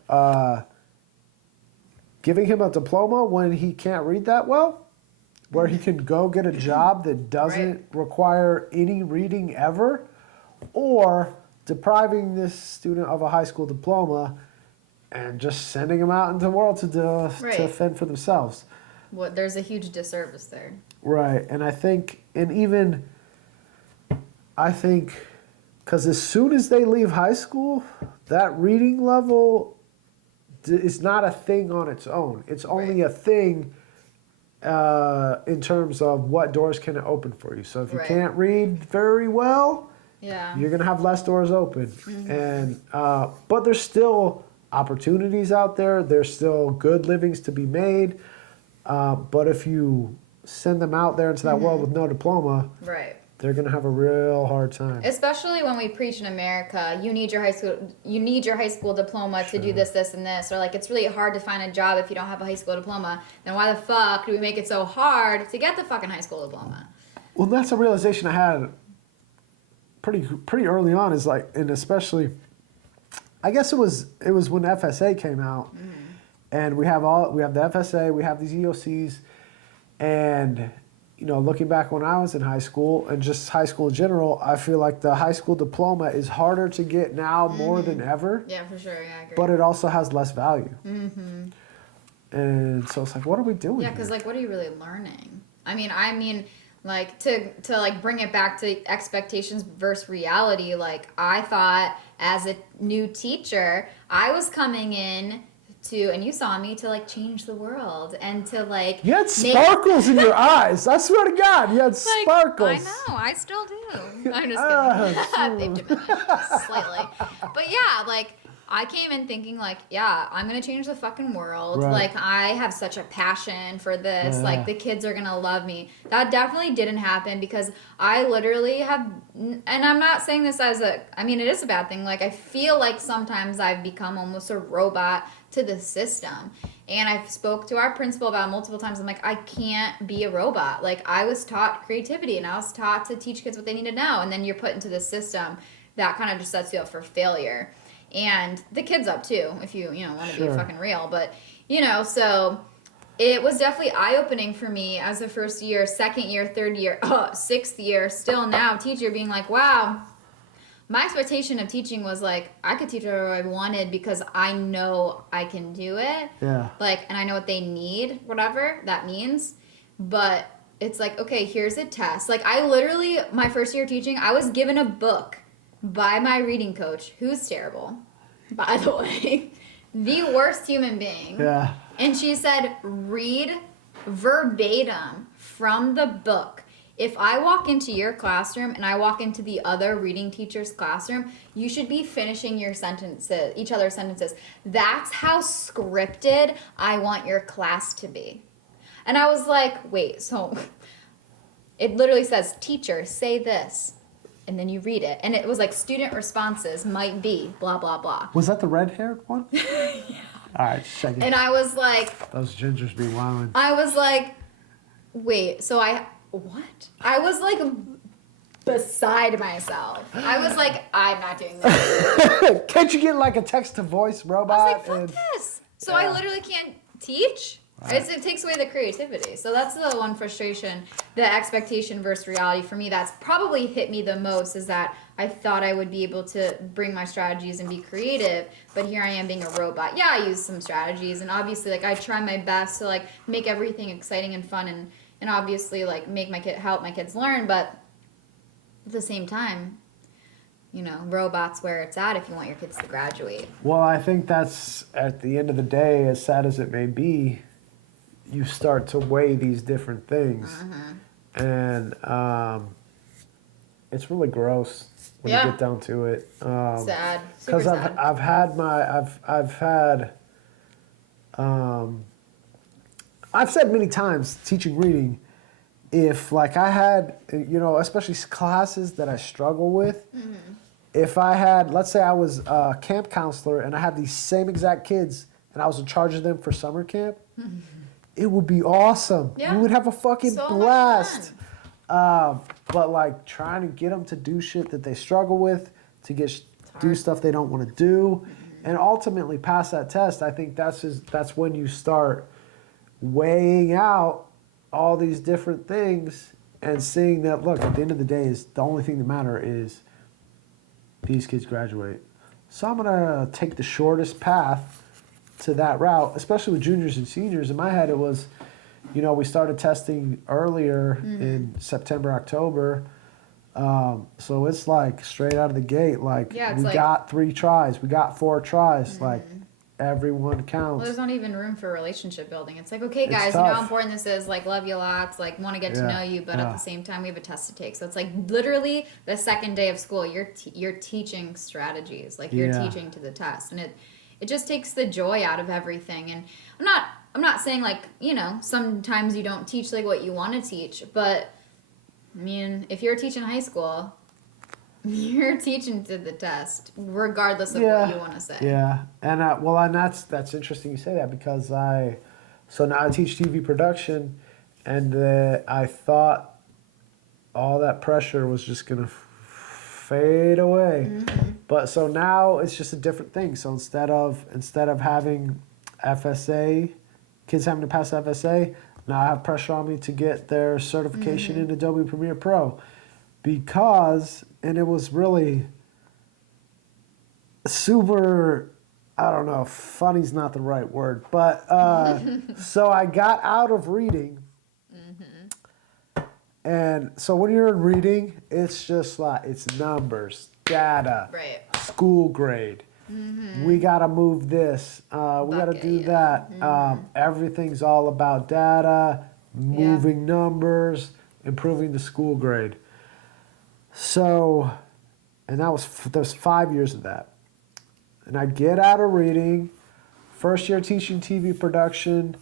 Giving him a diploma when he can't read that well? Where he can go get a job that doesn't require any reading ever? Or depriving this student of a high school diploma and just sending them out into the world to fend for themselves? There's a huge disservice there. Right, and I think, because as soon as they leave high school, that reading level is not a thing on its own. It's only a thing in terms of what doors can it open for you. So if you can't read very well, you're going to have less doors open. And but there's still opportunities out there. There's still good livings to be made. But if you send them out there into that world with no diploma, they're going to have a real hard time. Especially when we preach in America, you need your high school diploma to do this, this, and this. Or like, it's really hard to find a job if you don't have a high school diploma. Then why the fuck do we make it so hard to get the fucking high school diploma? Well, that's a realization I had pretty early on. Is like, and especially, I guess it was when FSA came out, and we have the FSA, we have these EOCs, and looking back when I was in high school and just high school in general, I feel like the high school diploma is harder to get now more than ever, Yeah, for sure. Yeah, I agree. but it also has less value. And so it's like, what are we doing? Yeah, because here? like, what are you really learning? I mean, like to like bring it back to expectations versus reality. Like I thought as a new teacher, I was coming in to, and you saw me, to like change the world and to like You had sparkles in your eyes. I swear to God, you had like, sparkles. I know, I still do. I'm just kidding. They've diminished slightly, but yeah, like. I came in thinking like, yeah, I'm gonna change the fucking world. Right. Like I have such a passion for this. Yeah. Like the kids are gonna love me. That definitely didn't happen because I literally have, and I'm not saying this as it is a bad thing. Like I feel like sometimes I've become almost a robot to the system. And I've spoke to our principal about it multiple times. I'm like, I can't be a robot. Like I was taught creativity and I was taught to teach kids what they need to know. And then you're put into the system that kind of just sets you up for failure. And the kids up too, if you want to be fucking real. But, so it was definitely eye-opening for me as a first year, second year, third year, sixth year, still now teacher being like, wow, my expectation of teaching was like, I could teach whatever I wanted because I know I can do it. Yeah. Like, and I know what they need, whatever that means. But it's like, okay, here's a test. Like I literally, my first year teaching, I was given a book by my reading coach, who's terrible, by the way, the worst human being. Yeah. And she said, read verbatim from the book. If I walk into your classroom and I walk into the other reading teacher's classroom, you should be finishing your sentences, each other's sentences. That's how scripted I want your class to be. And I was like, wait, so it literally says, teacher, say this. And then you read it. And it was like student responses might be blah, blah, blah. Was that the red-haired one? Yeah. All right, second. And I was like, Those gingers be wilding. I was like, wait, so what? I was like beside myself. I was like, I'm not doing this. Can't you get like a text-to-voice robot? I was like, fuck this. So Yeah. I literally can't teach. Right. It takes away the creativity. So that's the one frustration, the expectation versus reality for me. That's probably hit me the most is that I thought I would be able to bring my strategies and be creative, but here I am being a robot. Yeah, I use some strategies, and obviously, like I try my best to like make everything exciting and fun, and obviously like make help my kids learn. But at the same time, robots where it's at if you want your kids to graduate. Well, I think that's, at the end of the day, as sad as it may be, you start to weigh these different things. And it's really gross when you get down to it. Sad. Super Because sad. I've said many times teaching reading, if like I had, especially classes that I struggle with, if I had, let's say I was a camp counselor and I had these same exact kids and I was in charge of them for summer camp, it would be awesome. Yeah. We would have a fucking So much blast. But like trying to get them to do shit that they struggle with, to do stuff they don't want to do, and ultimately pass that test, I think that's when you start weighing out all these different things and seeing that, look, at the end of the day, is the only thing that matter is these kids graduate. So I'm gonna take the shortest path to that route, especially with juniors and seniors. In my head, it was, we started testing earlier in September, October. So it's like straight out of the gate, like Yeah, we it's got 3 tries, we got 4 tries, like everyone counts. Well, there's not even room for relationship building. It's like, okay, guys, tough. how important this is. Like, love you lots. Like, want to get to Yeah, know you, but yeah. at the same time, we have a test to take. So it's like literally the second day of school, you're teaching strategies. Like you're Yeah. teaching to the test, and it just takes the joy out of everything. And I'm not saying like sometimes you don't teach like what you want to teach, but I mean, if you're teaching high school, you're teaching to the test, regardless of what you want to say. Yeah, and and that's interesting you say that, because now I teach TV production, and I thought all that pressure was just gonna fade away, but so now it's just a different thing. So instead of having FSA, kids having to pass FSA, Now I have pressure on me to get their certification in Adobe Premiere Pro because, and it was really super, I don't know, funny's not the right word, but so I got out of reading. And so when you're in reading, it's just like, it's numbers, data, Right. school grade. We got to move this. We got to Bucket, do yeah. that. Everything's all about data, moving numbers, improving the school grade. So, and there's 5 years of that. And I get out of reading. First year teaching TV production,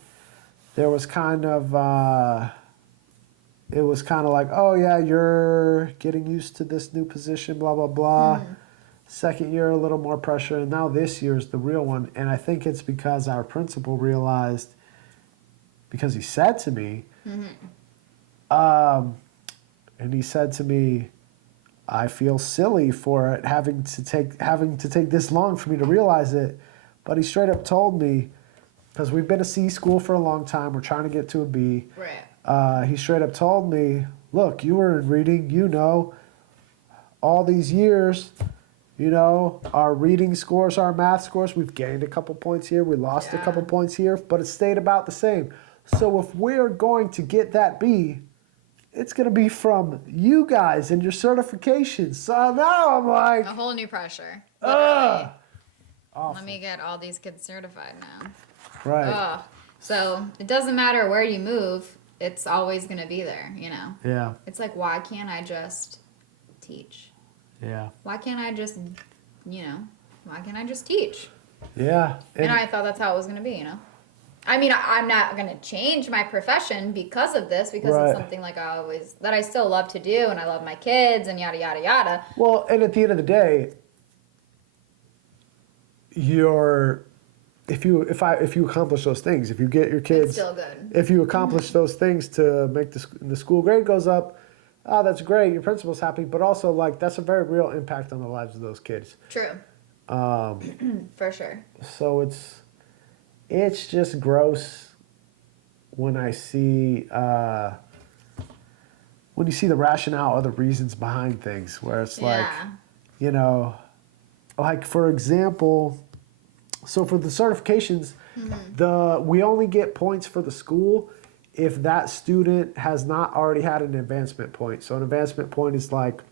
there was kind of, it was kind of like, oh yeah, you're getting used to this new position, blah, blah, blah. Second year, a little more pressure. And now this year is the real one. And I think it's because our principal realized, because he said to me, and he said to me, I feel silly for it having to take this long for me to realize it. But he straight up told me, because we've been a C school for a long time, we're trying to get to a B. Right. He straight up told me, look, you were in reading, all these years, our reading scores, our math scores, we've gained a couple points here, we lost a couple points here, but it stayed about the same. So if we're going to get that B, it's going to be from you guys and your certifications. So now I'm like, A whole new pressure. ugh. Literally. Let me get all these kids certified now. Right. Ugh. So it doesn't matter where you move, it's always going to be there, Yeah. It's like, why can't I just teach? Yeah. Why can't I just, why can't I just teach? Yeah. And I thought that's how it was going to be, I mean, I'm not going to change my profession because of this, because Right. it's something like that I still love to do, and I love my kids, and yada, yada, yada. Well, and at the end of the day, if you accomplish those things, if you get your It's kids, still good. if you accomplish those things to make the school grade goes up, oh, that's great. Your principal's happy, but also like that's a very real impact on the lives of those kids. True. For sure. So it's just gross when I see when you see the rationale or the reasons behind things, where it's like, like for example, so for the certifications, we only get points for the school if that student has not already had an advancement point. So an advancement point is like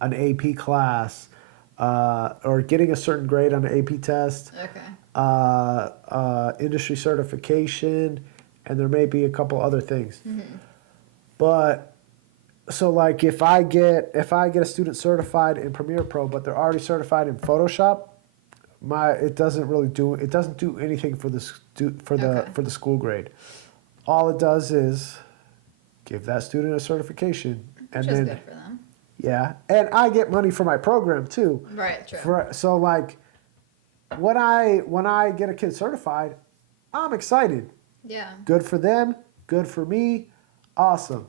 an AP class, or getting a certain grade on an AP test, Okay. industry certification, and there may be a couple other things. But so like if I get a student certified in Premiere Pro, but they're already certified in Photoshop, it doesn't do anything for the school grade. All it does is give that student a certification, and Which is then good for them. yeah, and I get money for my program too. Right, true. So like when I get a kid certified, I'm excited. Yeah. Good for them, good for me, awesome.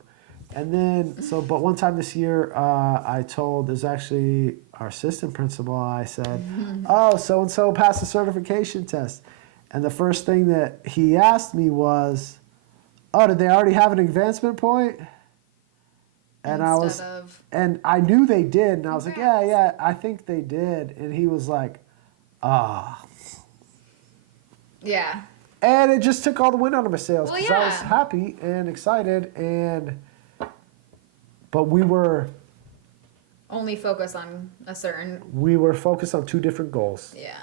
And then but one time this year, I told, there's actually our assistant principal, I said, oh, so and so passed the certification test, and the first thing that he asked me was, oh, did they already have an advancement point? And and I knew they did, and I was like, yeah, I think they did. And he was like, ah. Yeah. And it just took all the wind out of my sails, because I was yeah. happy and excited, but we were Only focus on a certain. focused on two different goals. Yeah.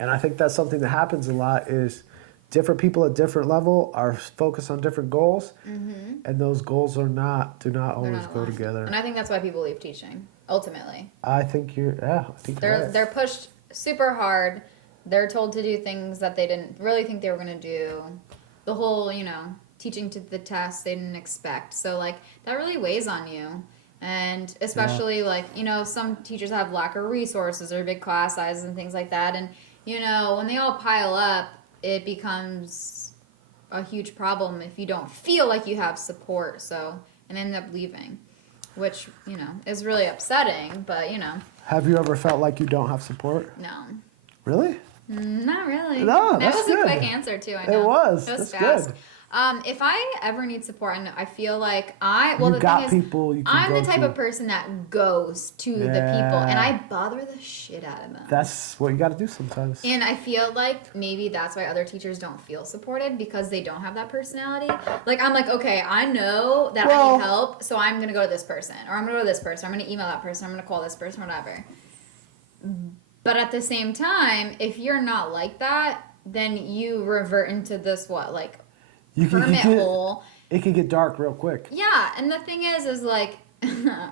And I think that's something that happens a lot is different people at different level are focused on different goals, and those goals do not always go aligned. together. And I think that's why people leave teaching, ultimately. I think you're right. They're pushed super hard. They're told to do things that they didn't really think they were going to do. The whole, teaching to the test they didn't expect. So, like, that really weighs on you. And especially, some teachers have lack of resources or big class sizes and things like that. And, when they all pile up, it becomes a huge problem if you don't feel like you have support. So, and end up leaving, which, is really upsetting. But, Have you ever felt like you don't have support? no. Really? Not really. No, that that's was good. a quick answer too. I know. It was. It was That's fast. If I ever need support, and I feel like the You thing got is, people you can I'm go the type to. of person that goes to the people, and Yeah. I bother the shit out of them. That's what you got to do sometimes. And I feel like maybe that's why other teachers don't feel supported because they don't have that personality. Like, I'm like, okay, I know that I Well- need help, so I'm going to go to this person, or I'm going to go to this person, I'm going to email that person, I'm going to call this person, whatever. But at the same time, if you're not like that, then you revert into this, like, You hermit get, hole. it can get dark real quick. Yeah, and the thing is like,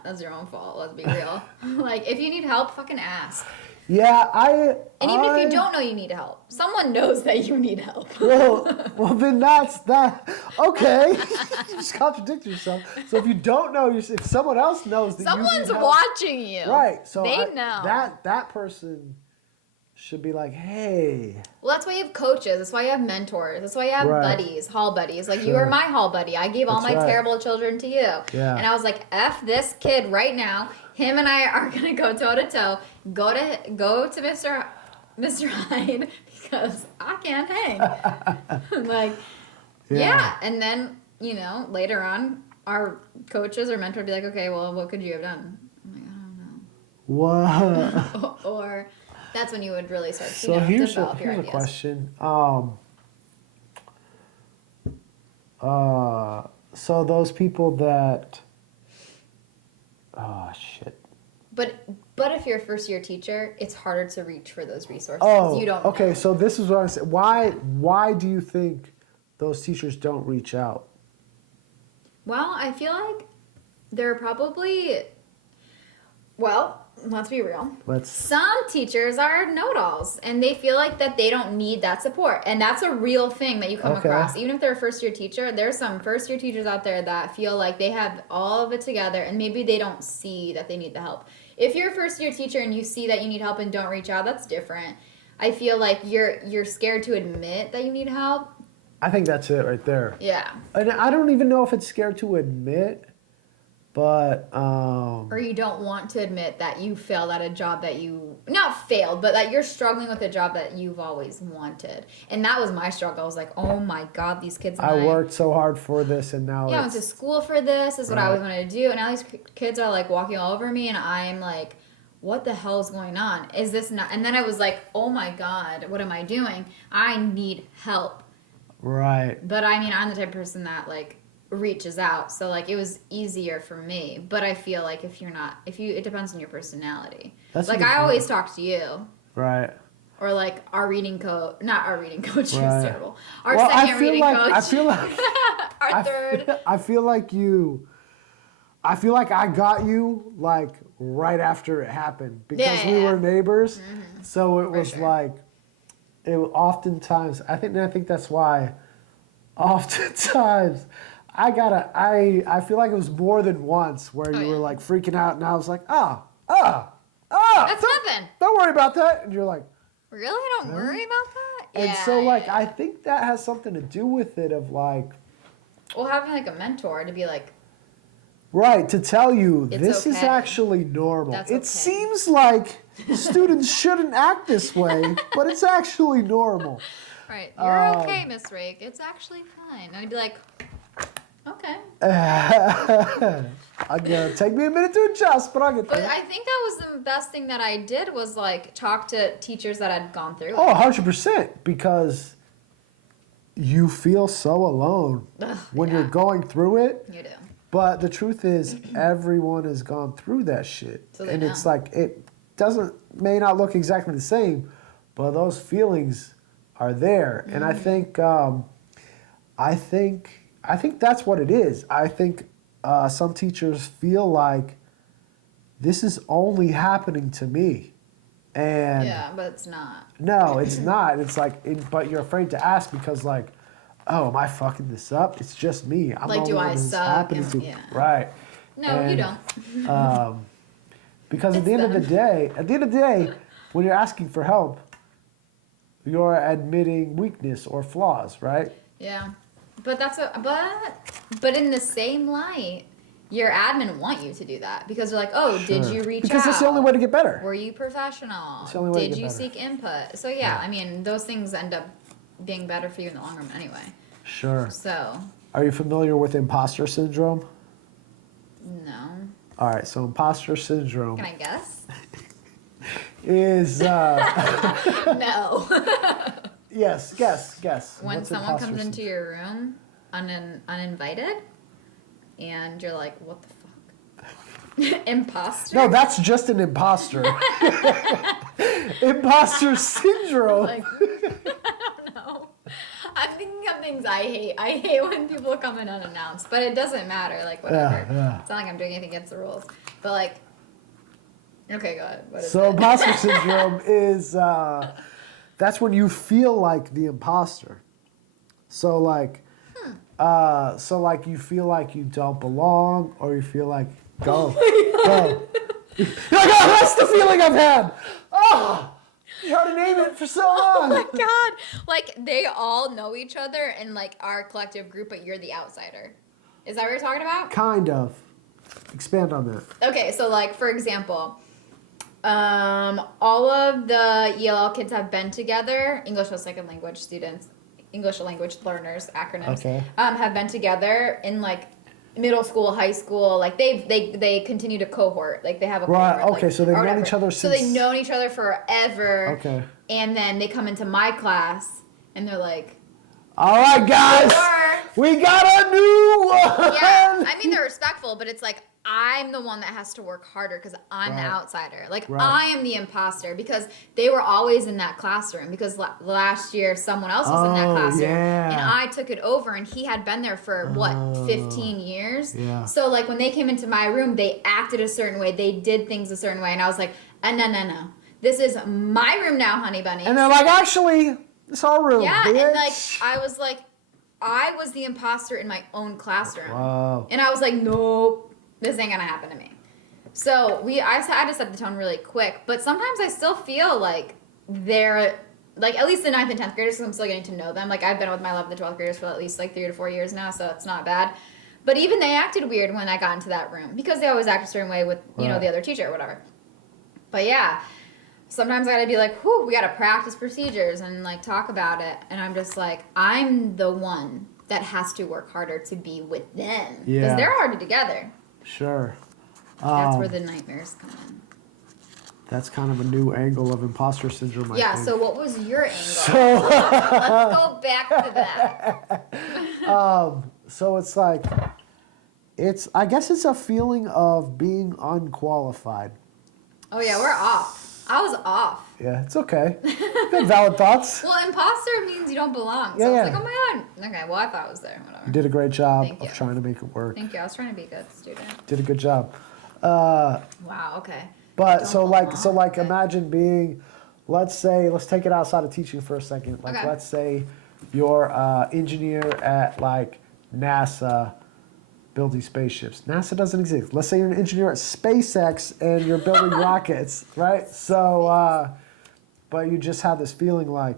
that's your own fault, let's be real. Like, if you need help, fucking ask. Yeah, And even if you don't know you need help, someone knows that you need help. well, then that's that. Okay, you just contradict yourself. So if you don't know, if someone else knows that Someone's you need help, watching you. right? So they know. that person should be like, hey. Well, that's why you have coaches. That's why you have mentors. That's why you have Right. buddies, hall buddies. Like, you Sure. are my hall buddy. I gave all That's my right. terrible children to you. Yeah. And I was like, F this kid right now. Him and I are going to go toe to toe. Go to Mr. Hyde because I can't hang. Like, yeah. And then, later on, our coaches or mentor would be like, okay, well, what could you have done? I'm like, I don't know. What? Or that's when you would really start to So here's develop your a ideas. question. So those people that, oh shit. But if you're a first year teacher, it's harder to reach for those resources. Oh, You don't okay. know. So this is what I said. Why do you think those teachers don't reach out? Well, I feel like they're probably, let's be real. Some teachers are know-it-alls, and they feel like that they don't need that support. And that's a real thing that you come Okay. across. Even if they're a first-year teacher, there's some first-year teachers out there that feel like they have all of it together, and maybe they don't see that they need the help. If you're a first-year teacher and you see that you need help and don't reach out, that's different. I feel like you're scared to admit that you need help. I think that's it right there. Yeah. And I don't even know if it's scared to admit, but Or you don't want to admit that you failed at a job that you, not failed, but that you're struggling with a job that you've always wanted. And that was my struggle. I was like, oh my God, these kids and I worked so hard for this, and now I went to school for this. This is what I Right. always wanted to do. And now these kids are like walking all over me, and I'm like, what the hell is going on? Is this not? And then I was like, oh my God, what am I doing? I need help. right. But I mean, I'm the type of person that like reaches out, so like it was easier for me. But I feel like it depends on your personality. That's a like good I point. always talk to you, Right. or like our reading coach, not our reading coach, Right. was terrible. Our Well, second reading coach. I feel like our third. I feel like I got you like right after it happened because we Yeah. were neighbors. So it For was sure. like oftentimes I think that's why oftentimes I feel like it was more than once where you were yeah. like freaking out and I was like, That's nothing. don't worry about that. And you're like, Really? Don't worry about that? and Yeah, so like yeah. I think that has something to do with it of like, Well, having like a mentor to be like, right, to tell you It's this is okay. actually normal. That's It okay. seems like students shouldn't act this way, but it's actually normal. right, you're okay, Miss Rake. It's actually fine. And I'd be like, okay. I'm gonna take me a minute to adjust, but I'll get But there. I think that was the best thing that I did was like talk to teachers that had gone through it. Oh, 100%, because you feel so alone Ugh, when yeah. you're going through it. You do. But the truth is, everyone has gone through that shit. So they And it's know. like, it may not look exactly the same, but those feelings are there. And Mm-hmm. I think that's what it is. I think some teachers feel like this is only happening to me. And Yeah, but it's not. no, it's not. It's like, but you're afraid to ask because, like, oh, am I fucking this up? It's just me. I'm Like, the do only I one this is suck? happening And- to. yeah. Right. No, you And, don't. Because at It's the end of the them. day, when you're asking for help, you're admitting weakness or flaws, right? Yeah. But but in the same light, your admin want you to do that because they're like, oh, did Sure. you reach Because out? that's the only way to get better. Were you professional? It's the only way to Did get you better. seek input? So yeah, I mean, those things end up being better for you in the long run anyway. Sure. So, Are you familiar with imposter syndrome? no. All right, so imposter syndrome Can I guess? is No. yes, guess. When What's someone imposter comes into syndrome? your room uninvited and you're like, what the fuck? Imposter? No, that's just an imposter. Imposter syndrome. Like, I don't know. I'm thinking of things I hate. I hate when people come in unannounced, but it doesn't matter. Like, whatever. Yeah. It's not like I'm doing anything against the rules. But, like, okay, go ahead. What is So it? imposter syndrome is that's when you feel like the imposter. So like you feel like you don't belong, or you feel like go. You're like, oh, that's the feeling I've had. Oh, you tried to name it for so Oh my long. god! Like, they all know each other in, like, our collective group, but you're the outsider. Is that what you're talking about? Kind of. Expand on that. Okay, so, like, for example, all of the ELL kids have been together, English as second language students, English language learners, acronyms, Okay. have been together in, like, middle school, high school. Like, they continue to cohort. Like, they have a Right, cohort. okay, like, so they've or known whatever. each other So they've since- known each other forever. Okay. And then they come into my class, and they're like, All right, guys. Or- We got a new one. yeah, I mean, they're respectful, but it's like, I'm the one that has to work harder because I'm the Right. outsider. Like, Right. I am the imposter because they were always in that classroom because last year someone else was in that Oh, classroom yeah. and I took it over and he had been there for, 15 years? Yeah. So, like, when they came into my room, they acted a certain way. They did things a certain way. And I was like, no. This is my room now, honey bunny. And they're like, actually, it's our room. Yeah, bitch. and like I was like, I was the imposter in my own classroom. Wow. And I was like, nope, this ain't gonna happen to me. So I had to set the tone really quick, but sometimes I still feel like they're, like, at least the 9th and 10th graders, because I'm still getting to know them. Like, I've been with my 11th and 12th graders for at least like 3 to 4 years now, so it's not bad. But even they acted weird when I got into that room because they always act a certain way with, you know, Right. the other teacher or whatever. But yeah, sometimes I gotta be like, whew, we gotta practice procedures and like talk about it. And I'm just like, I'm the one that has to work harder to be with them. Because Yeah. they're already together. Sure. That's where the nightmares come in. That's kind of a new angle of imposter syndrome, I Yeah, think. so what was your angle? So, Let's go back to that. so it's like, I guess it's a feeling of being unqualified. Oh yeah, we're off. I was off. Yeah, it's okay. Good valid thoughts. Well, imposter means you don't belong. So Yeah, I was yeah. like, oh my god. Okay, well, I thought I was there. You Whatever. did a great job Thank of you. trying to make it work. Thank you. I was trying to be a good student. Did a good job. Wow, okay. But Don't so belong, okay. imagine being, let's take it outside of teaching for a second. Like, Okay. let's say you're an engineer at like NASA building spaceships. NASA doesn't exist. Let's say you're an engineer at SpaceX and you're building rockets, right? So, but you just have this feeling like,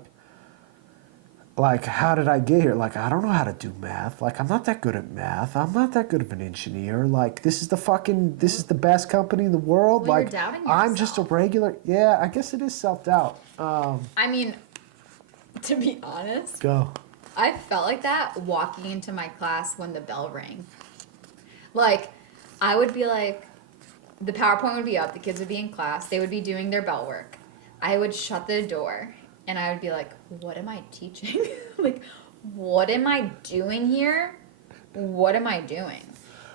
how did I get here? Like, I don't know how to do math. Like, I'm not that good at math. I'm not that good of an engineer. Like, this is the best company in the world. Well, you're like, doubting I'm just a yourself. regular. Yeah, I guess it is self-doubt. I mean, to be honest, Go. I felt like that walking into my class when the bell rang. Like, I would be like, the PowerPoint would be up, the kids would be in class, they would be doing their bell work. I would shut the door, and I would be like, what am I teaching? Like, what am I doing here? What am I doing?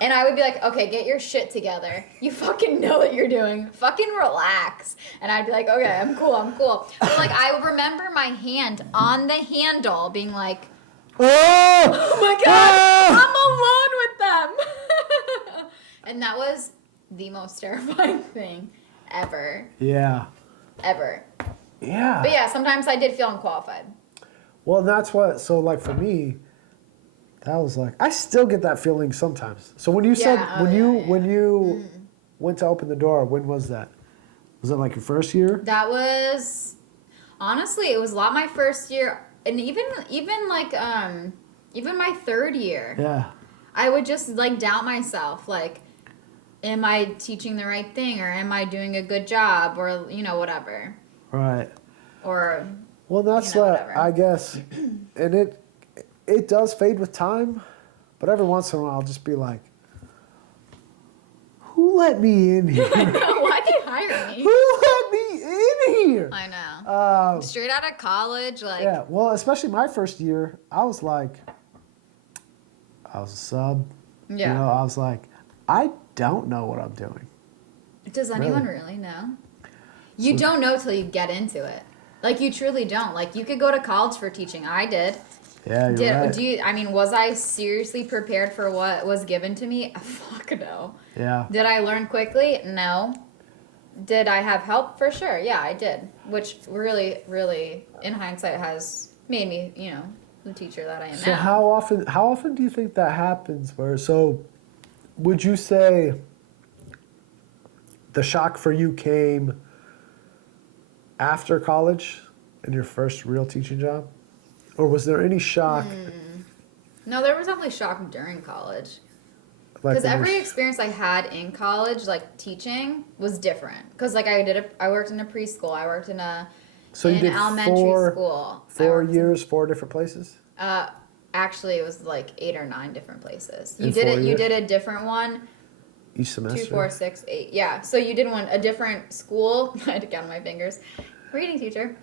And I would be like, okay, get your shit together. You fucking know what you're doing. Fucking relax. And I'd be like, okay, I'm cool. But like, I would remember my hand on the handle being like, oh my god, I'm alone with them. And that was the most terrifying thing ever. Yeah. Ever. Yeah. But yeah, sometimes I did feel unqualified. Well, that's what. So, like for me, that was like I still get that feeling sometimes. So when you said Yeah, when you went to open the door, when was that? Was it like your first year? That was, honestly, it was a lot my first year. And even like, even my third year. Yeah. I would just like doubt myself, like, am I teaching the right thing, or am I doing a good job, or you know, whatever, Right. or Well, that's You know, what whatever. I guess, and it does fade with time, but every once in a while I'll just be like, who let me in here? Why'd you hire me? Who let me in here? I know. Um, Straight out of college, like, yeah, well, especially my first year, I was like, I was a sub. yeah. You know, I was like, I don't know what I'm doing. Does anyone really know? You don't know till you get into it. Like, you truly don't. Like, you could go to college for teaching. I did. Yeah, you're right. Was I seriously prepared for what was given to me? Fuck no. Yeah. Did I learn quickly? No. Did I have help? For sure. Yeah, I did. Which really, really, in hindsight, has made me, the teacher that I am So now. how often do you think that happens? Would you say the shock for you came after college in your first real teaching job? Or was there any shock? No, there was definitely shock during college. Like Because when every you're- experience I had in college, like teaching, was different. Because like I worked in a preschool, I worked in So you did elementary school. I 4 worked in- years, 4 different places? Actually, it was like 8 or 9 different places. In You did 4 it. You years? did a different one. Each semester? 2, 4, 6, 8. Yeah. So you did a different school. I had to count my fingers. Reading teacher.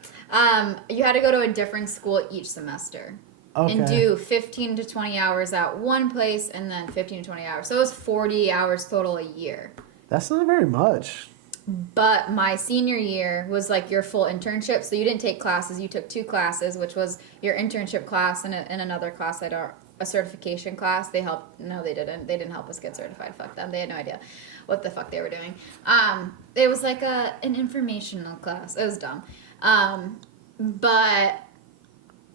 You had to go to a different school each semester. Okay. And do 15 to 20 hours at one place and then 15 to 20 hours. So it was 40 hours total a year. That's not very much. But my senior year was like your full internship. So you didn't take classes. You took 2 classes, which was your internship class and another class, a certification class. They helped. No, they didn't. They didn't help us get certified. Fuck them. They had no idea what the fuck they were doing. It was like an informational class. It was dumb. But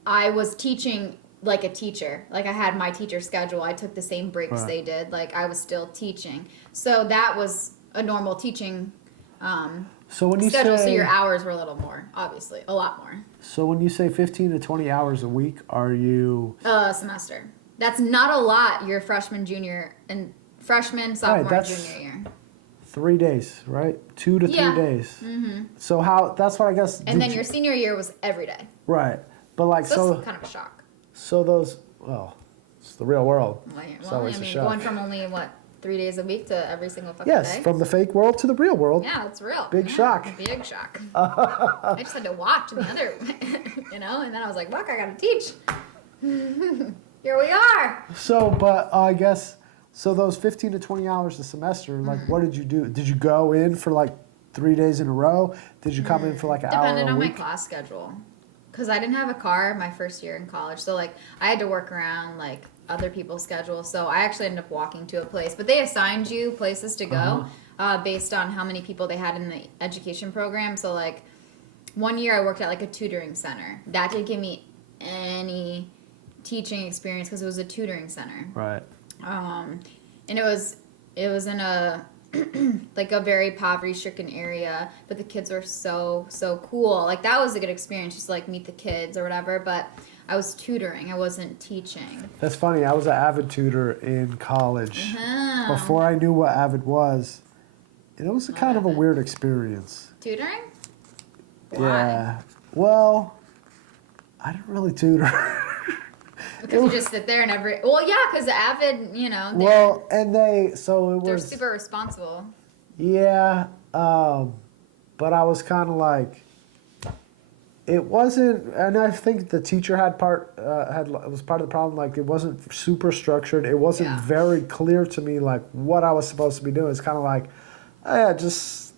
I was teaching like a teacher. Like I had my teacher schedule. I took the same breaks Right. they did. Like I was still teaching. So that was a normal teaching So when you schedule. So say your hours were a little more, obviously, a lot more. so when you say 15 to 20 hours a week, are you Semester. That's not a lot. Your freshman, junior, and freshman, sophomore, and that's- junior year. 3 days, right? 2 to 3 Yeah. days. Mm-hmm. So that's what I guess. And then your senior year was every day. right, but like So so that's kind of a shock. so those it's the real world. Like, It's well, always I a mean, shock. going from only 3 days a week to every single fucking Yes, day. from the fake world to the real world. Yeah, it's real. Big Yeah, shock. Big shock. I just had to watch the other, and then I was like, fuck, I gotta teach. Here we are. So, but I guess so. Those 15 to 20 hours a semester. Like, what did you do? Did you go in for like 3 days in a row? Did you come in for like an hour Depended a on my week? class schedule. Because I didn't have a car my first year in college. So, like, I had to work around, like, other people's schedules. So I actually ended up walking to a place. But they assigned you places to go based on how many people they had in the education program. So, like, one year I worked at, like, a tutoring center. That didn't give me any teaching experience because it was a tutoring center. Right. And it was in a like a very poverty-stricken area, but the kids were so cool. Like that was a good experience, just to, like meet the kids or whatever. But I was tutoring, I wasn't teaching. That's funny. I was an Avid tutor in college Oh. before I knew what Avid was, and it was a kind of a weird experience. Tutoring? Why? Yeah. Well, I didn't really tutor. Because you just sit there and because the Avid, Well, and they're it was super responsible. yeah, but I was kind of like, it wasn't, and I think the teacher had was part of the problem. Like it wasn't super structured. It wasn't Yeah. very clear to me like what I was supposed to be doing. It's kind of like, oh, yeah, just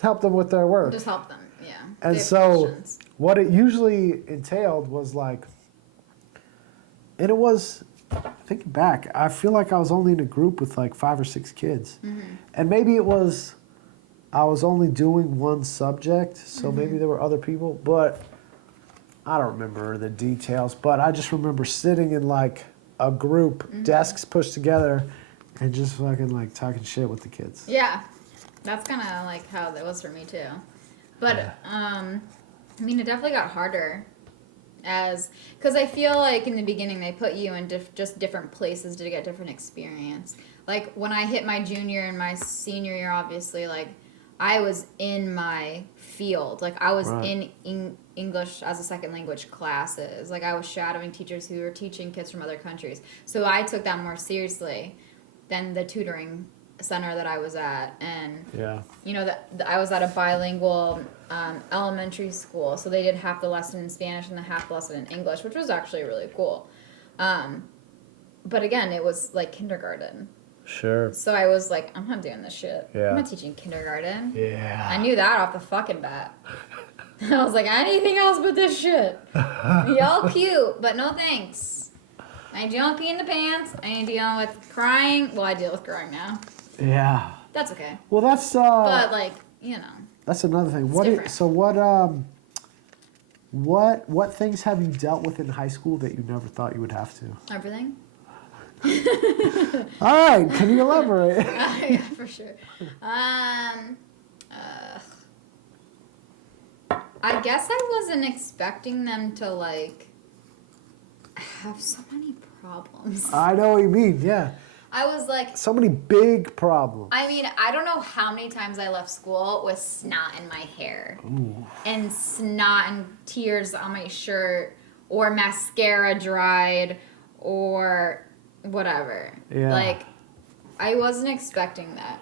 help them with their work. Just help them, yeah. And They have so questions. what it usually entailed was like, and it was, thinking back, I feel like I was only in a group with like 5 or 6 kids. And maybe it was, I was only doing one subject, so maybe there were other people, but I don't remember the details. But I just remember sitting in like a group, desks pushed together, and just fucking like talking shit with the kids. Yeah, that's kind of like how that was for me too. But Yeah. I mean, it definitely got harder because I feel like in the beginning they put you in just different places to get different experience. Like when I hit my junior and my senior year, obviously, like I was in my field. Like I was Right. in English as a second language classes. Like I was shadowing teachers who were teaching kids from other countries. So I took that more seriously than the tutoring center that I was at. And Yeah. you know that I was at a bilingual elementary school, so they did half the lesson in Spanish and the half the lesson in English, which was actually really cool. But again, it was like kindergarten. Sure. So I was like, I'm not doing this shit. Yeah. I'm not teaching kindergarten. Yeah. I knew that off the fucking bat. I was like, anything else but this shit. Y'all cute, but no thanks. I don't pee in the pants. I ain't dealing with crying. Well, I deal with crying now. Yeah. That's okay. Well, that's But like, you know. that's another thing. different. So what things have you dealt with in high school that you never thought you would have to? Everything? All right, can you elaborate? Yeah, for sure. I guess I wasn't expecting them to like have so many problems. I know what you mean. Yeah, I was like, so many big problems. I mean, I don't know how many times I left school with snot in my hair and snot and tears on my shirt or mascara dried or whatever. Yeah. Like, I wasn't expecting that.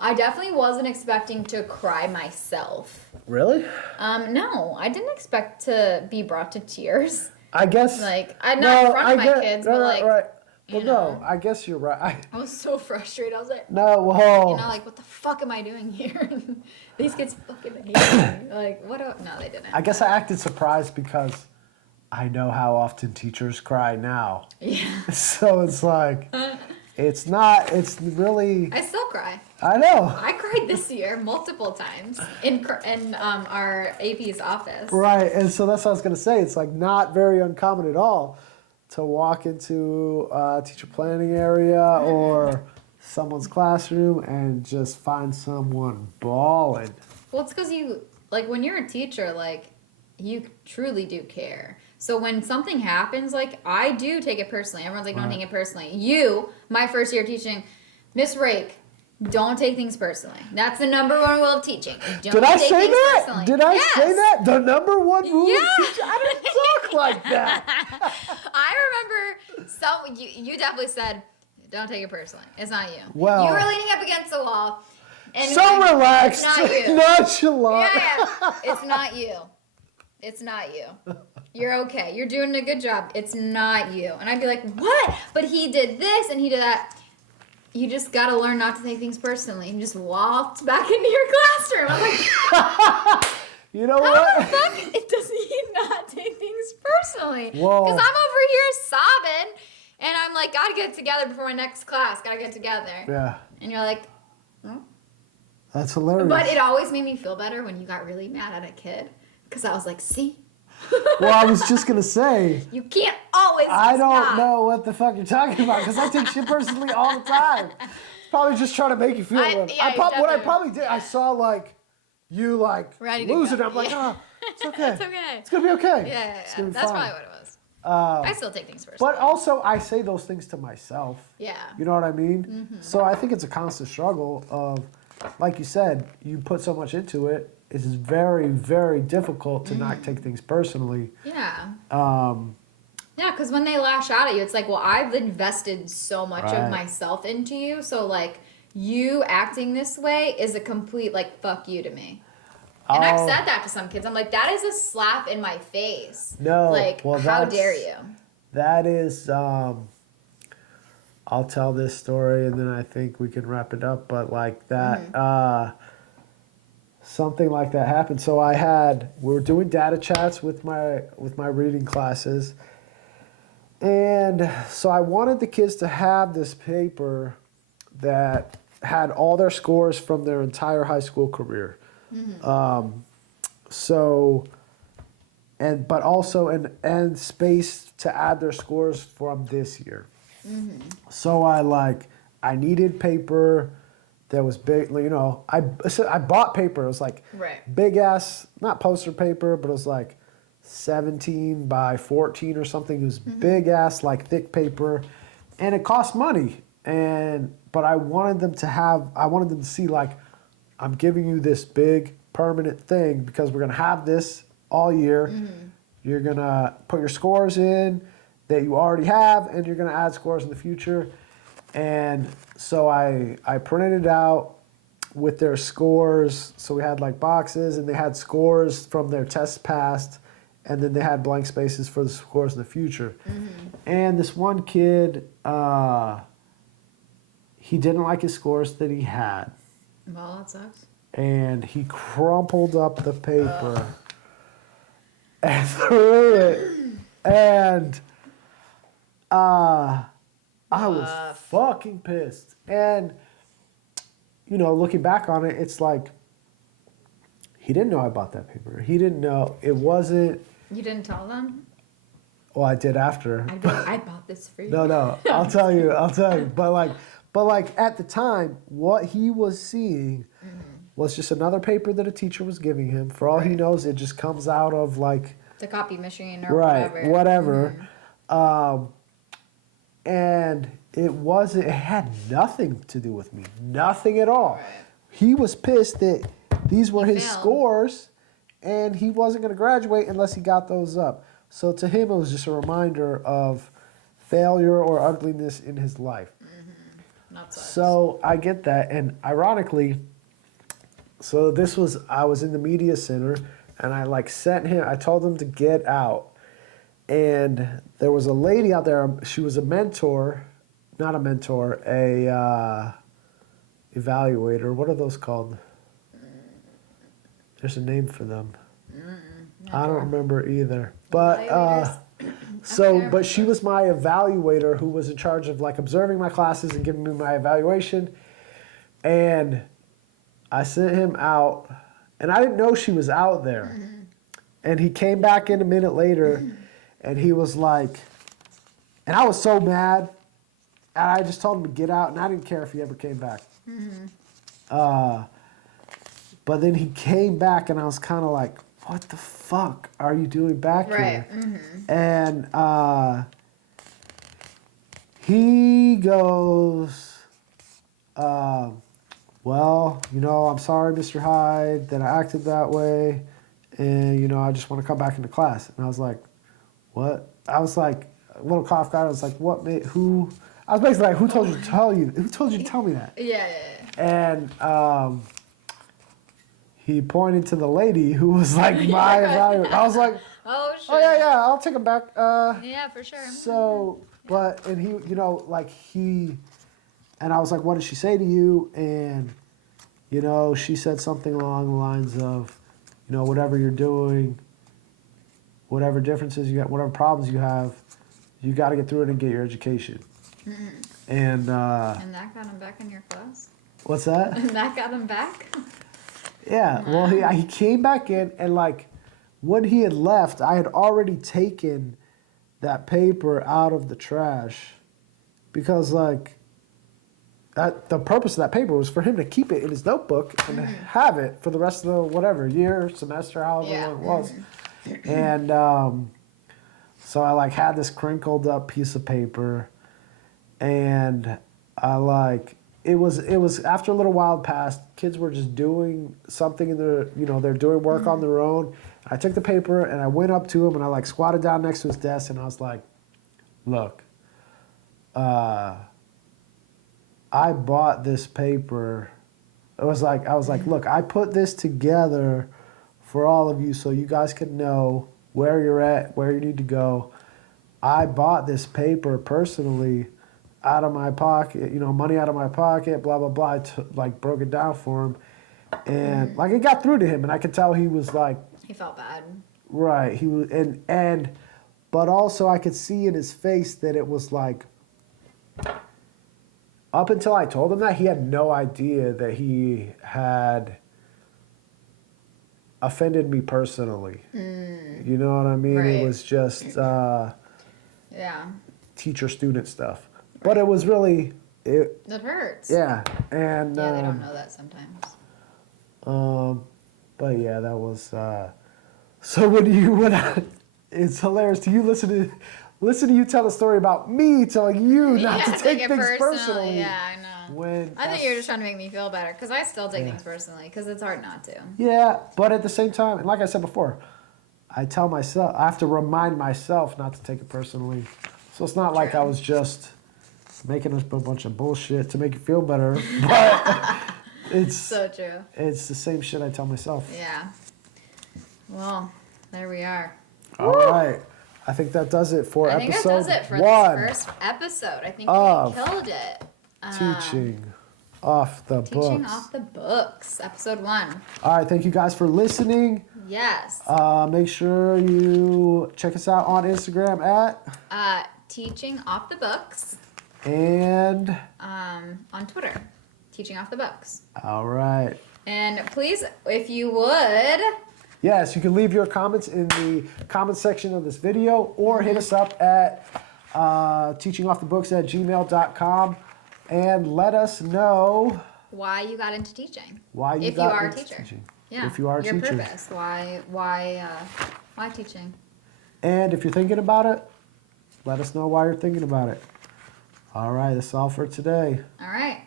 I definitely wasn't expecting to cry myself. Really? No, I didn't expect to be brought to tears. I guess. Like, I'm not in front of my kids, but like, right. you Well, know. no, I guess you're right. I was so frustrated. I was like, No, well, you know, like, what the fuck am I doing here? These kids fucking hate me. Like, what? No, they didn't. I guess I acted surprised because I know how often teachers cry now. Yeah. So it's like, it's really, I still cry. I know. I cried this year multiple times in our AP's office. Right, and so that's what I was going to say. It's like not very uncommon at all to walk into a teacher planning area or someone's classroom and just find someone bawling. Well, it's because you, like, when you're a teacher, like, you truly do care. So when something happens, like, I do take it personally. Everyone's like, don't take it personally. You, my first year teaching, Miss Rake, don't take things personally. That's the number one rule of teaching. Don't Did I take say things that? personally. Did I Yes. say that? The number one rule Yeah. of teaching? I didn't talk like that. I remember you definitely said, don't take it personally. It's not you. Well- You were leaning up against the wall. And So relaxed, It's not you. nonchalant. Yeah. It's not you. It's not you. You're okay. You're doing a good job. It's not you. And I'd be like, what? But he did this and he did that. You just got to learn not to take things personally. And just walked back into your classroom. I'm like, You know how the what? fuck does he not take things personally? Whoa. Because I'm over here sobbing. And I'm like, got to get it together before my next class. Got to get it together. Yeah, And you're like, hmm? that's hilarious. But it always made me feel better when you got really mad at a kid. Because I was like, see? Well, I was just going to say, You can't always I don't stop. know what the fuck you're talking about because I take shit personally all the time. Probably just trying to make you feel I- good. yeah, you What I definitely- probably did, I saw like you like Ready to losing go. it. I'm like, Yeah. oh, it's okay. It's okay. It's gonna be okay. Yeah. It's gonna be That's fine. probably what it was. I still take things personally. But also, I say those things to myself. Yeah. You know what I mean? Mm-hmm. So I think it's a constant struggle of, like you said, you put so much into it. It is very, very difficult to not take things personally. Yeah. Um, Yeah, because when they lash out at you, it's like, well, I've invested so much Right. of myself into you. So, like, you acting this way is a complete, like, fuck you to me. And I've Oh. said that to some kids. I'm like, that is a slap in my face. No, Like, well, how that's- dare you? That is, I'll tell this story and then I think we can wrap it up. But like that, something like that happened. So we were doing data chats with my reading classes, and so I wanted the kids to have this paper that had all their scores from their entire high school career. But also and space to add their scores from this year. So I needed paper that was big. You know, I bought paper. It was like Right. big ass, not poster paper, but it was like 17 by 14 or something. It was big ass, like thick paper, and it cost money. But I wanted them to see like I'm giving you this big permanent thing because we're going to have this all year. You're going to put your scores in that you already have, and you're going to add scores in the future. And so I printed it out with their scores. So we had like boxes, and they had scores from their tests passed, and then they had blank spaces for the scores in the future. And this one kid, he didn't like his scores that he had. Well, that sucks. And he crumpled up the paper and threw it. And I was fucking pissed. And, you know, looking back on it, it's like, he didn't know I bought that paper. He didn't know. It wasn't. You didn't tell them? Well, I did after. I bought this for you. No, I'll tell you. But like at the time, what he was seeing was just another paper that a teacher was giving him. For all he knows, it just comes out of like The copy machine or whatever. Whatever. And it had nothing to do with me. Nothing at all. Right. He was pissed that these were his failed. scores, and he wasn't going to graduate unless he got those up. So to him, it was just a reminder of failure or ugliness in his life. Not sucks. So I get that, and ironically, I was in the media center, and I like sent him. I told him to get out, and there was a lady out there. She was a mentor, not a mentor, a evaluator. What are those called? There's a name for them. I don't remember either. But but she was my evaluator who was in charge of like observing my classes and giving me my evaluation. And I sent him out, and I didn't know she was out there. And he came back in a minute later, and he was like, and I was so mad, and I just told him to get out, and I didn't care if he ever came back. But then he came back, and I was kind of like, what the fuck are you doing back here? And he goes, well, you know, I'm sorry, Mr. Hyde, that I acted that way. And, you know, I just want to come back into class. And I was like, what? I was like, a little cough guy. I was like, what, mate? Who? I was basically like, who told you to tell you? Who told you to tell me that? Yeah. And he pointed to the lady who was like my evaluator. I was like, Oh, shit. oh yeah, I'll take him back. Yeah, for sure. So, but, and he, you know, like and I was like, what did she say to you? And, you know, she said something along the lines of, you know, whatever you're doing, whatever differences you got, whatever problems you have, you got to get through it and get your education. And And that got him back in your class? what's that? And that got him back? Yeah, well, he came back in, and like when he had left, I had already taken that paper out of the trash because like the purpose of that paper was for him to keep it in his notebook and have it for the rest of the whatever year, semester, however long it was. And so I like had this crinkled up piece of paper, and I like it was after a little while had passed, kids were just doing something in their, you know, they're doing work on their own. I took the paper and I went up to him and I like squatted down next to his desk and I was like, look, I bought this paper. I was like, look, I put this together for all of you so you guys can know where you're at, where you need to go. I bought this paper personally out of my pocket, you know, money out of my pocket, blah, blah, blah. I broke it down for him. And like it got through to him and I could tell he was like, He felt bad. right. He was, but also I could see in his face that it was like, up until I told him that, he had no idea that he had offended me personally. You know what I mean? Right. It was just Yeah. teacher-student stuff. But it was really, It hurts. yeah. And Yeah, they don't know that sometimes. but yeah, that was. So it's hilarious to you listen to you tell a story about me telling you not to take things personally. Yeah, I know. I think you're just trying to make me feel better because I still take things personally because it's hard not to. Yeah, but at the same time, and like I said before, I tell myself, I have to remind myself not to take it personally. So it's not like I was just making up a bunch of bullshit to make you feel better, but it's So true. It's the same shit I tell myself. Yeah. Well, there we are. All right. I think that does it for I think that episode does it for one. this first episode. I think of we killed it. Teaching off the Teaching books. off the books, episode 1. All right. Thank you guys for listening. Yes. Make sure you check us out on Instagram at Teaching off the books. and On Twitter, Teaching off the books. all right. And please, if you would, Yes, you can leave your comments in the comment section of this video or hit us up at teachingoffthebooks@gmail.com and let us know why you got into teaching. why you if got you are a into teacher. teaching. Yeah. If you are a your teacher. purpose. Why teaching? And if you're thinking about it, let us know why you're thinking about it. All right, that's all for today. All right.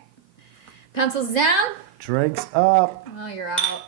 Pencils down. Drinks up. Oh, you're out.